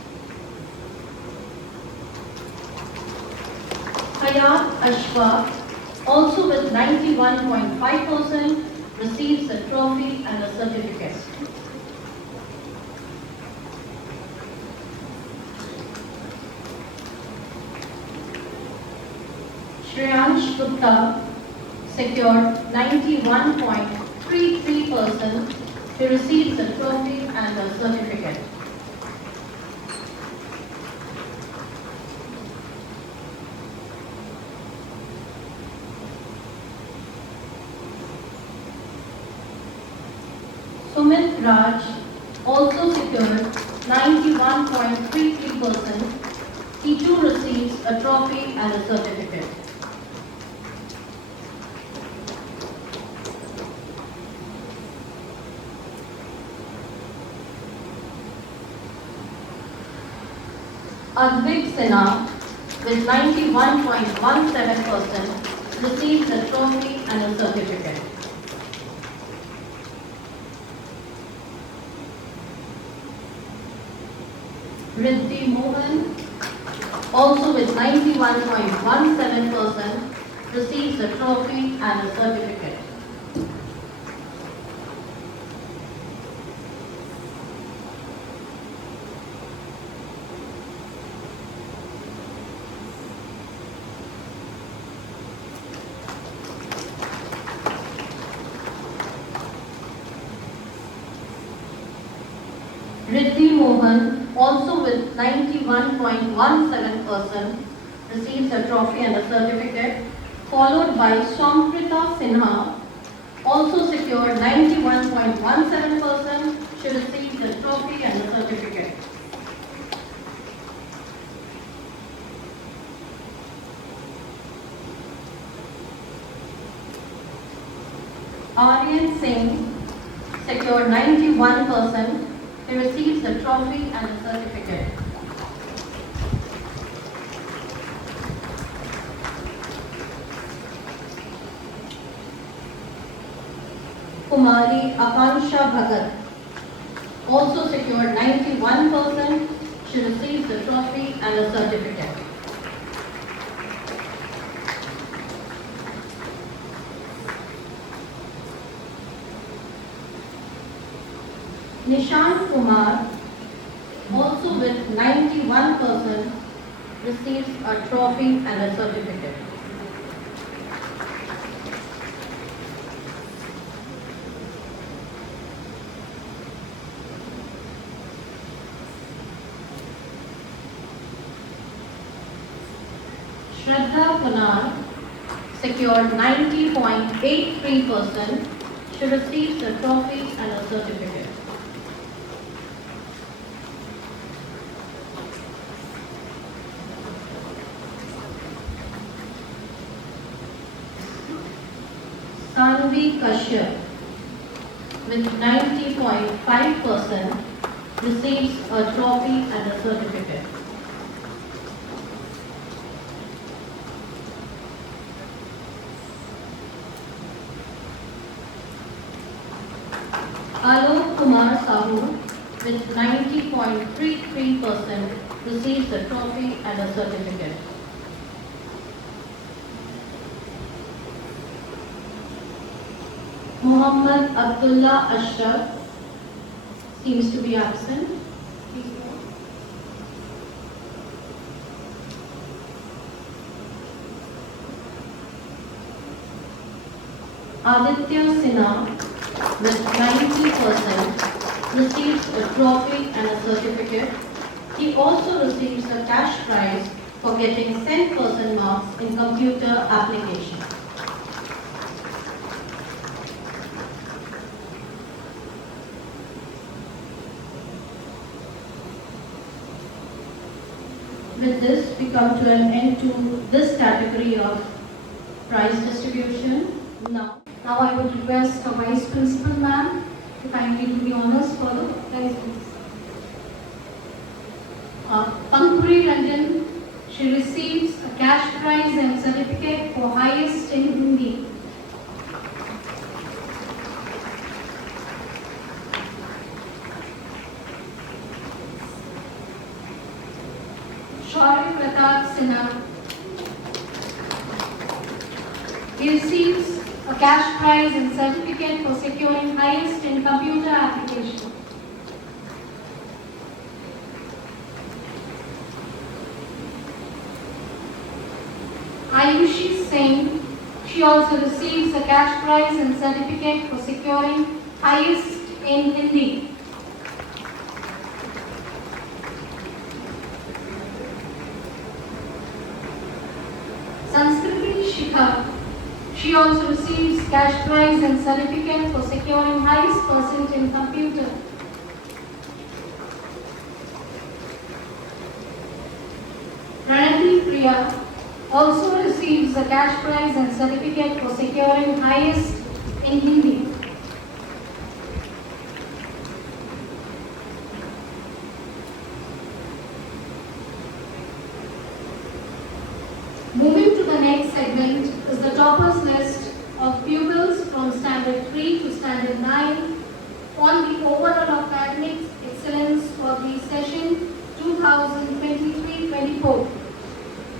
Sayad Ashwa, also with 91.5%, receives a trophy and a certificate. Shreyansh Gupta secured 91.33%. He receives a trophy and a certificate. Sumit Raj also secured 91.33%. He too receives a trophy and a certificate. Advik Sinha with 91.17% receives a trophy and a certificate. Riddhi Mohan, also with 91.17%, receives a trophy and a certificate. Riddhi Mohan, also with 91.17%, receives a trophy and a certificate, followed by Somprita Sinha, also secured 91.17%, she receives a trophy and a certificate. Aryan Singh secured 91%. He receives a trophy and a certificate. Kumari Akansha Bhagat also secured 91%. She receives a trophy and a certificate. Nishant Kumar, also with 91%, receives a trophy and a certificate. Shraddha Kunar secured 90.83%. She receives a trophy and a certificate. Sanvi Kashyap with 90.5% receives a trophy and a certificate. Alok Kumar Sahu with 90.33% receives a trophy and a certificate. Muhammad Abdullah Ashraf seems to be absent. Aditya Sinha with 90% receives a trophy and a certificate. He also receives a cash prize for getting 10% marks in computer application. With this, we come to an end to this category of prize distribution. Now I would request our Vice Principal Ma'am to kindly do the honors for the prize. Pankuri Ranjan, she receives a cash prize and certificate for highest in Hindi. Shaurya Pratap Sinha He receives a cash prize and certificate for securing highest in computer application. Ayushi Singh, she also receives a cash prize and certificate for securing highest in Hindi. Sanskriti Shikha, she also receives cash prize and certificate for securing highest percent in computer. Ranchi Priya also receives a cash prize and certificate for securing highest in Hindi. Moving to the next segment is the toppers list of pupils from Standard 3 to Standard 9 on the overall academic excellence for the session 2023-24.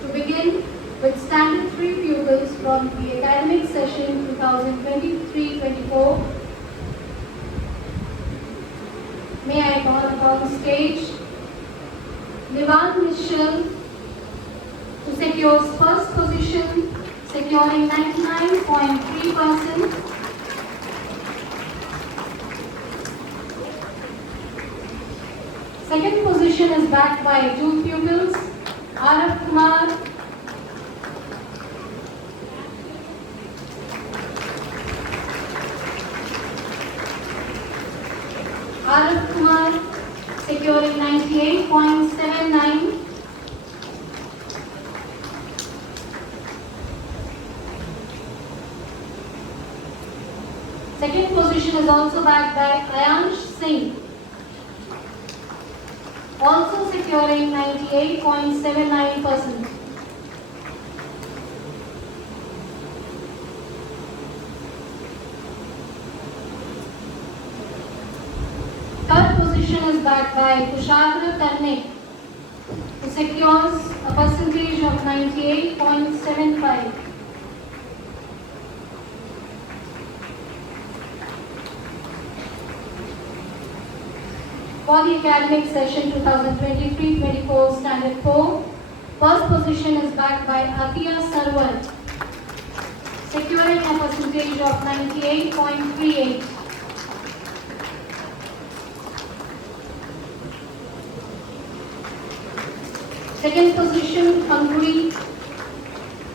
To begin with Standard 3 pupils from the academic session 2023-24, may I call upon stage Nivan Mitchell, who secures first position, securing 99.3%. Second position is backed by two pupils, Araf Kumar securing 98.79. Second position is also backed by Ayansh Singh, also securing 98.79%. Third position is backed by Kushagra Karnik, who secures a percentage of 98.75. For the academic session 2023-24 Standard 4, first position is backed by Atiya Sarwar, securing a percentage of 98.38. Second position, Hungary,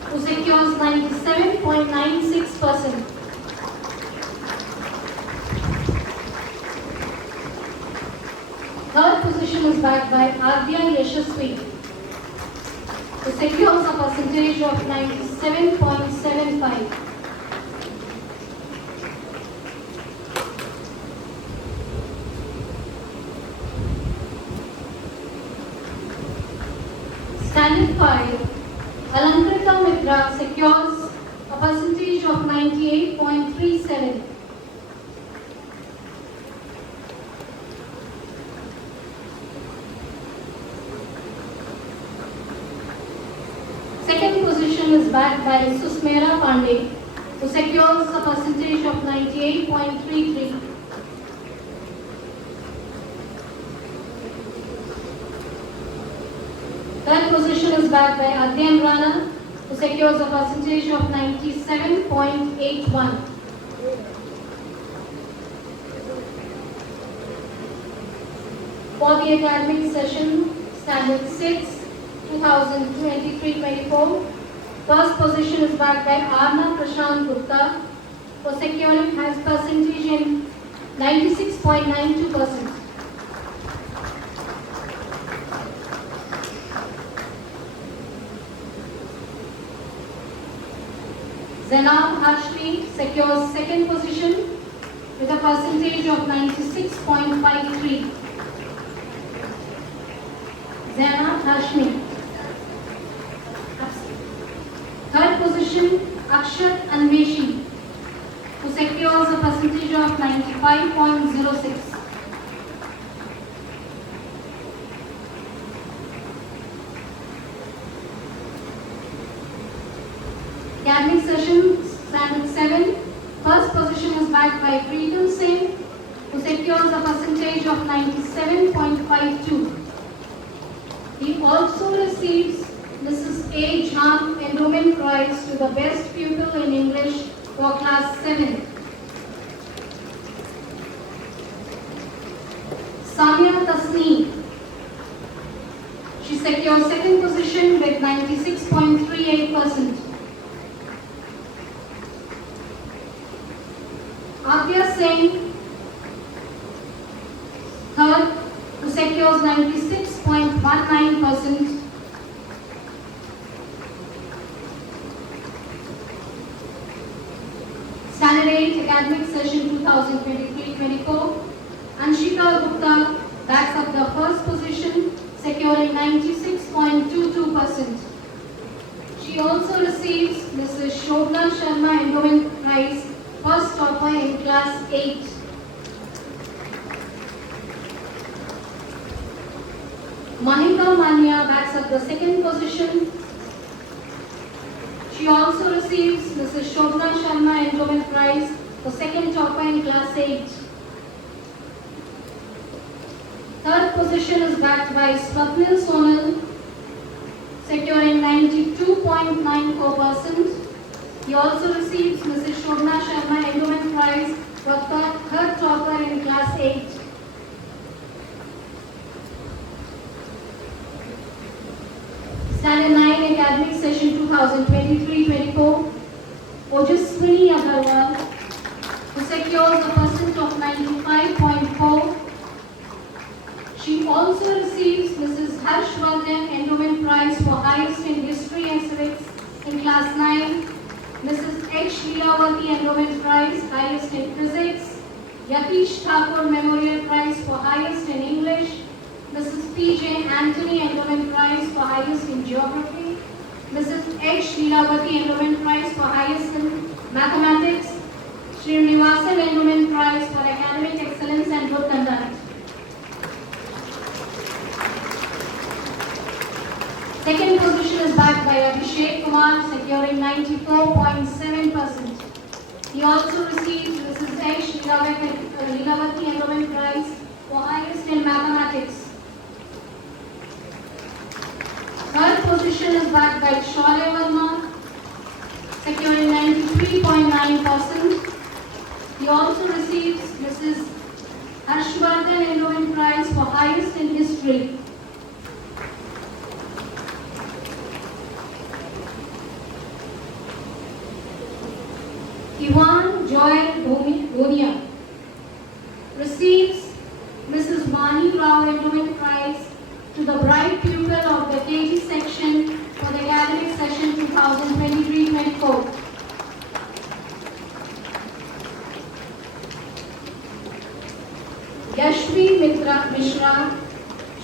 who secures 97.96%. Third position is backed by Adya Yashaswi, who secures a percentage of 97.75. Standard 5, Alankrita Mitra secures a percentage of 98.37. Second position is backed by Susmera Pandey, who secures a percentage of 98.33. Third position is backed by Adyan Rana, who secures a percentage of 97.81. For the academic session, Standard 6, 2023-24, first position is backed by Arna Prashant Gupta for securing his percentage in 96.92%. Zainab Hashmi secures second position with a percentage of 96.53. Zainab Hashmi. Third position, Akshat Anveshi, who secures a percentage of 95.06. Academic session backed by Preetam Singh, who secures a percentage of 97.52. He also receives Mrs. A. Jhan Endowment Prize to the Best Pupil in English for Class 7. Samia Tasneem. She secures second position with 96.38%. Adya Singh, third, who secures 96.19%. Standard 8 Academic Session 2023-24. Anshika Gupta backs up the first position, securing 96.22%. She also receives Mrs. Shobna Sharma Endowment Prize, first topper in Class 8. Mahika Manya backs up the second position. She also receives Mrs. Shobna Sharma Endowment Prize for second topper in Class 8. Third position is backed by Swapnil Sonal, securing 92.94%. He also receives Mrs. Shobna Sharma Endowment Prize for third topper in Class 8. Standard 9 Academic Session 2023-24. Ojaswini Agarwal, who secures a percent of 95.4. She also receives Mrs. Harshvardhan Endowment Prize for highest in History and Civics in Class 9, Mrs. H. Leelavati Endowment Prize, highest in Physics, Yatish Thakur Memorial Prize for highest in English, Mrs. P. J. Anthony Endowment Prize for highest in Geography, Mrs. H. Leelavati Endowment Prize for highest in Mathematics, Srinivasan Endowment Prize for Academic Excellence and Good Conduct. Second position is backed by Abhishek Kumar, securing 94.7%. He also received Mrs. H. Leelavati Endowment Prize for highest in Mathematics. Third position is backed by Shaurya Verma, securing 93.9%. He also receives Mrs. Harshvardhan Endowment Prize for highest in History. Ivan Joel Bhunia receives Mrs. Vani Rao Endowment Prize to the Bright Pupil of the KG section for the academic session 2023-24. Yashvi Mishra,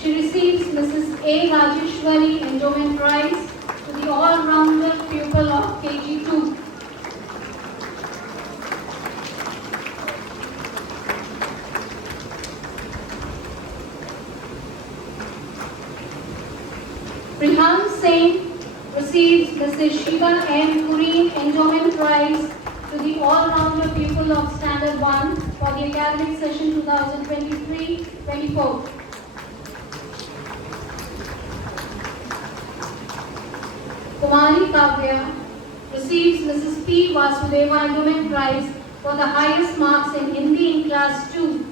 she receives Mrs. A. Rajeshwari Endowment Prize to the All-Rounder Pupil of KG2. Prihan Singh receives Mrs. Shiva M. Puri Endowment Prize to the All-Rounder Pupil of Standard 1 for the academic session 2023-24. Kumari Kavya receives Mrs. P. Vasudeva Endowment Prize for the highest marks in Hindi in Class 2.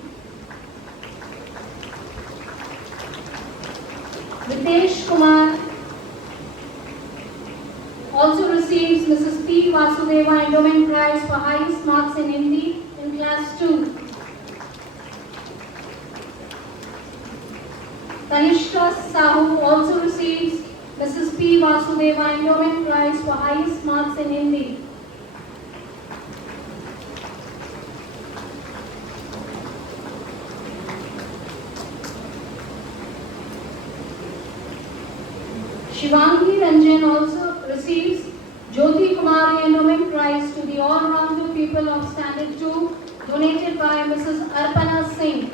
Ritesh Kumar also receives Mrs. P. Vasudeva Endowment Prize for highest marks in Hindi in Class 2. Tanishka Sahu also receives Mrs. P. Vasudeva Endowment Prize for highest marks in Hindi. Shivangi Ranjan also receives Jyoti Kumari Endowment Prize to the All-Rounder Pupil of Standard 2 donated by Mrs. Arpana Singh.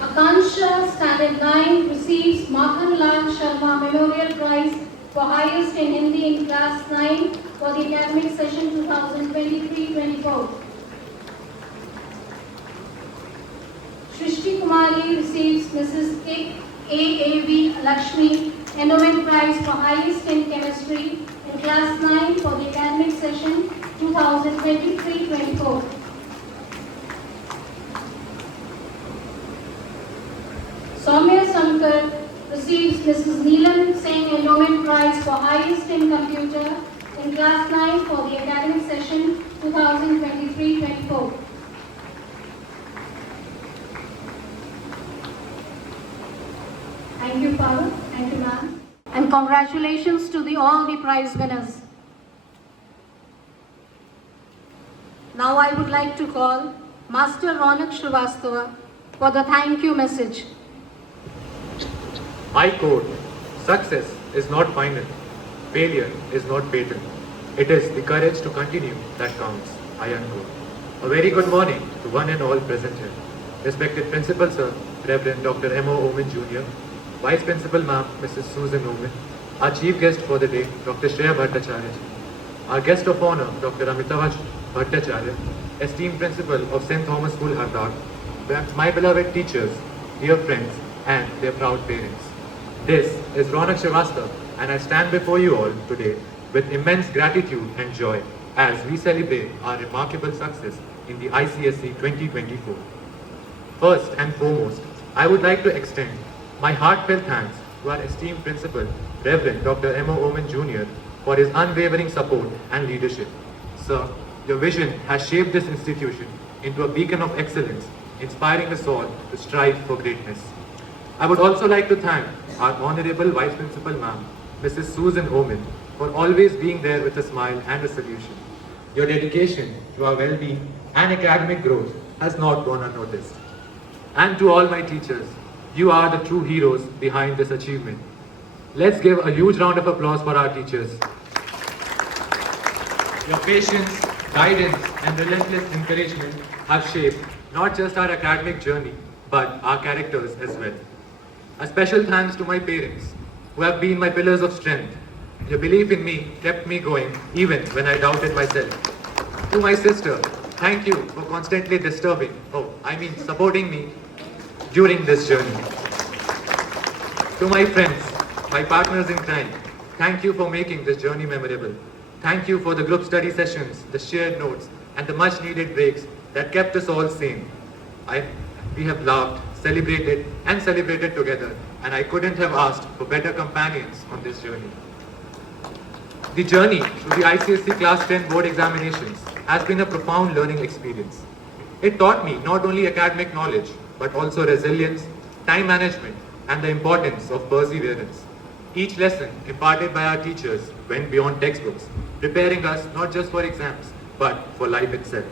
Akansha Standard 9 receives Makhan Lal Sharma Memorial Prize for highest in Hindi in class 9 for the academic session 2023-24. Shrishti Kumari receives Mrs. A.A.V. Lakshmi Endowment Prize for highest in chemistry in class 9 for the academic session 2023-24. Soumya Sankar receives Mrs. Neelam Singh Endowment Prize for highest in computer in class 9 for the academic session 2023-24. Thank you, Father. Thank you, ma'am. And congratulations to all the prize winners. Now I would like to call Master Ronak Srivastava for the thank you message. I quote, "Success is not final, failure is not fatal. It is the courage to continue that counts." I unquote. A very good morning to one and all present here. Respected Principal Sir, Reverend Dr. M.O. Omen Jr., Vice Principal Ma'am, Mrs. Susan Omen, our Chief Guest for the day, Dr. Shreya Bhattacharya, our Guest of Honor, Dr. Amitava Bhattacharya, esteemed Principal of St. Thomas School, Hardar, my beloved teachers, dear friends, and their proud parents. This is Ronak Srivastava, and I stand before you all today with immense gratitude and joy as we celebrate our remarkable success in the ICSE 2024. First and foremost, I would like to extend my heartfelt thanks to our esteemed Principal, Reverend Dr. M.O. Omen Jr., for his unwavering support and leadership. Sir, your vision has shaped this institution into a beacon of excellence, inspiring us all to strive for greatness. I would also like to thank our Honorable Vice Principal Ma'am, Mrs. Susan Omen, for always being there with a smile and a solution. Your dedication to our well-being and academic growth has not gone unnoticed. And to all my teachers, you are the true heroes behind this achievement. Let's give a huge round of applause for our teachers. Your patience, guidance, and relentless encouragement have shaped not just our academic journey, but our characters as well. A special thanks to my parents, who have been my pillars of strength. Your belief in me kept me going even when I doubted myself. To my sister, thank you for constantly supporting me during this journey. To my friends, my partners in crime, thank you for making this journey memorable. Thank you for the group study sessions, the shared notes, and the much needed breaks that kept us all sane. We have laughed, celebrated together, and I couldn't have asked for better companions on this journey. The journey through the ICSE Class 10 board examinations has been a profound learning experience. It taught me not only academic knowledge, but also resilience, time management, and the importance of perseverance. Each lesson imparted by our teachers went beyond textbooks, preparing us not just for exams, but for life itself.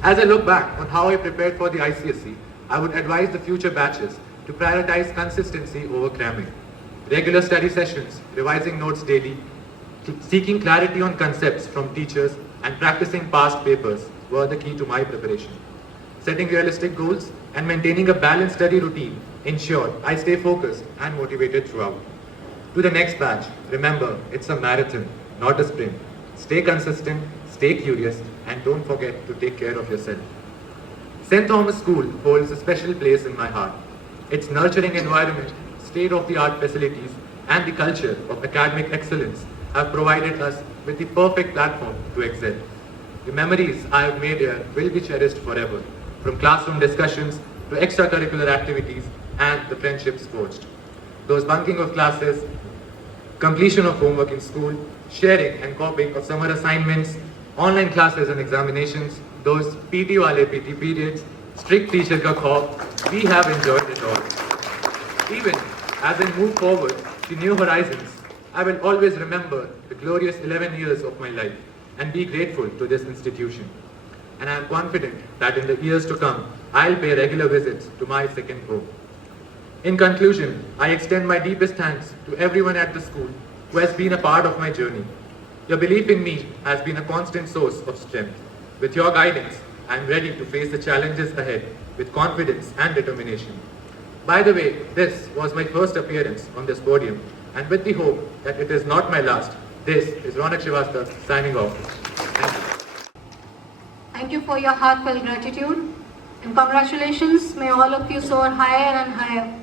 As I look back on how I prepared for the ICSE, I would advise the future batches to prioritize consistency over cramming. Regular study sessions, revising notes daily, seeking clarity on concepts from teachers, and practicing past papers were the key to my preparation. Setting realistic goals and maintaining a balanced study routine ensured I stay focused and motivated throughout. To the next batch, remember, it's a marathon, not a sprint. Stay consistent, stay curious, and don't forget to take care of yourself. St. Thomas School holds a special place in my heart. Its nurturing environment, state-of-the-art facilities, and the culture of academic excellence have provided us with the perfect platform to excel. The memories I have made here will be cherished forever, from classroom discussions to extracurricular activities and the friendships forged. Those bunking of classes, completion of homework in school, sharing and copying of summer assignments, online classes and examinations, those PT wale PT periods, strict teacher ka khauf, we have enjoyed it all. Even as I move forward to new horizons, I will always remember the glorious 11 years of my life and be grateful to this institution. And I am confident that in the years to come, I'll pay regular visits to my second home. In conclusion, I extend my deepest thanks to everyone at the school who has been a part of my journey. Your belief in me has been a constant source of strength. With your guidance, I am ready to face the challenges ahead with confidence and determination. By the way, this was my first appearance on this podium, and with the hope that it is not my last, this is Ronak Srivastava signing off. Thank you. Thank you for your heartfelt gratitude and congratulations. May all of you soar higher and higher.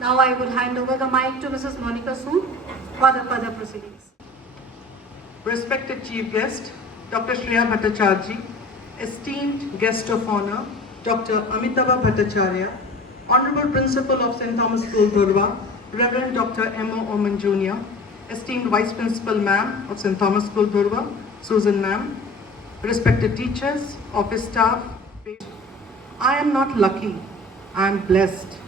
Now I will hand over the mic to Mrs. Monica Sood for the further proceedings. Respected Chief Guest, Dr. Shreya Bhattacharya, esteemed Guest of Honor, Dr. Amitava Bhattacharya, Honorable Principal of St. Thomas School, Dhurva, Reverend Dr. M.O. Oman Jr., esteemed Vice Principal Ma'am of St. Thomas School, Dhurva, Susan Ma'am, respected teachers, office staff, I am not lucky, I am blessed.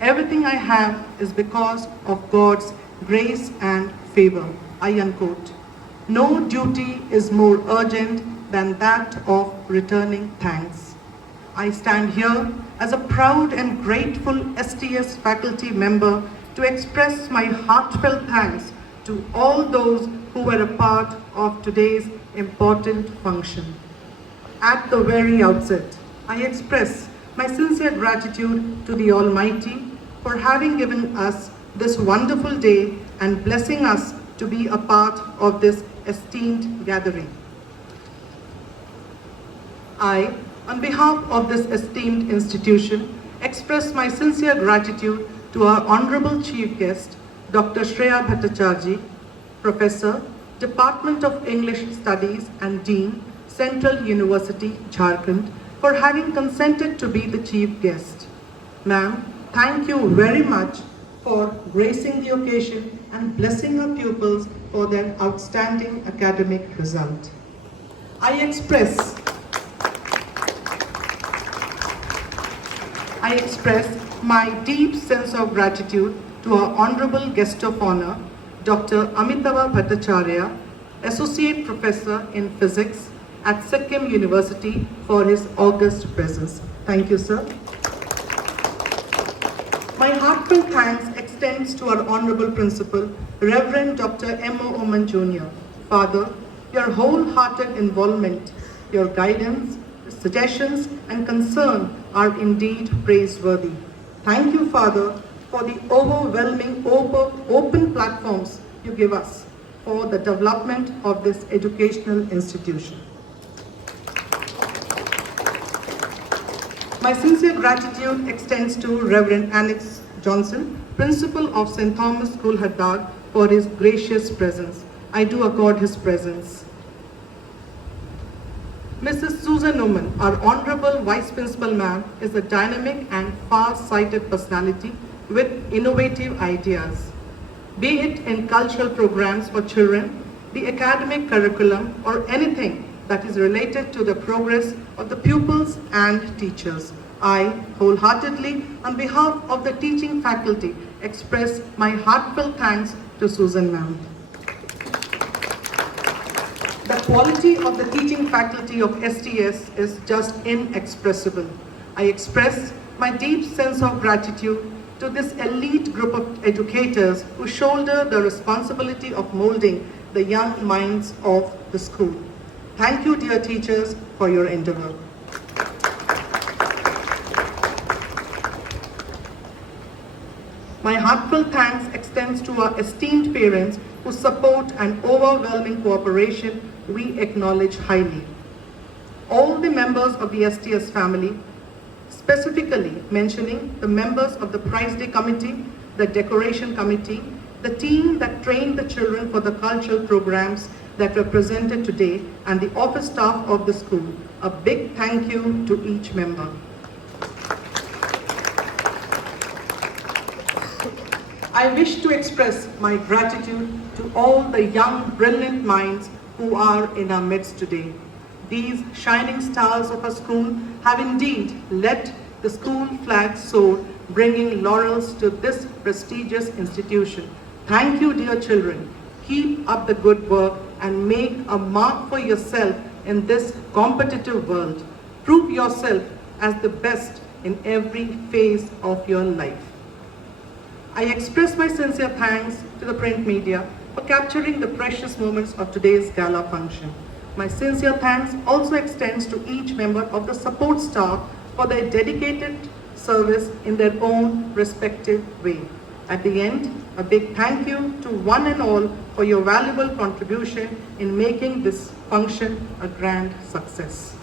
Everything I have is because of God's grace and favor. I unquote. No duty is more urgent than that of returning thanks. I stand here as a proud and grateful STS faculty member to express my heartfelt thanks to all those who were a part of today's important function. At the very outset, I express my sincere gratitude to the Almighty for having given us this wonderful day and blessing us to be a part of this esteemed gathering. I, on behalf of this esteemed institution, express my sincere gratitude to our Honorable Chief Guest, Dr. Shreya Bhattacharya, Professor, Department of English Studies and Dean, Central University, Jharkhand, for having consented to be the Chief Guest. Ma'am, thank you very much for gracing the occasion and blessing our pupils for their outstanding academic result. I express my deep sense of gratitude to our Honorable Guest of Honor, Dr. Amitava Bhattacharya, Associate Professor in Physics at Sikkim University, for his august presence. Thank you, sir. My heartfelt thanks extends to our Honorable Principal, Reverend Dr. M.O. Oman Jr. Father, your wholehearted involvement, your guidance, suggestions and concern are indeed praiseworthy. Thank you, Father, for the overwhelming open platforms you give us for the development of this educational institution. My sincere gratitude extends to Reverend Annex Johnson, Principal of St. Thomas School, Haddad, for his gracious presence. I do accord his presence. Mrs. Susan Oman, our Honorable Vice Principal Ma'am, is a dynamic and far-sighted personality with innovative ideas. Be it in cultural programs for children, the academic curriculum, or anything that is related to the progress of the pupils and teachers. I wholeheartedly, on behalf of the teaching faculty, express my heartfelt thanks to Susan Ma'am. The quality of the teaching faculty of STS is just inexpressible. I express my deep sense of gratitude to this elite group of educators who shoulder the responsibility of molding the young minds of the school. Thank you, dear teachers, for your endeavor. My heartfelt thanks extends to our esteemed parents whose support and overwhelming cooperation we acknowledge highly. All the members of the STS family, specifically mentioning the members of the Prize Day Committee, the Decoration Committee, the team that trained the children for the cultural programs that were presented today, and the office staff of the school. A big thank you to each member. I wish to express my gratitude to all the young, brilliant minds who are in our midst today. These shining stars of our school have indeed let the school flag soar, bringing laurels to this prestigious institution. Thank you, dear children. Keep up the good work and make a mark for yourself in this competitive world. Prove yourself as the best in every phase of your life. I express my sincere thanks to the print media for capturing the precious moments of today's gala function. My sincere thanks also extends to each member of the support staff for their dedicated service in their own respective way. At the end, a big thank you to one and all for your valuable contribution in making this function a grand success.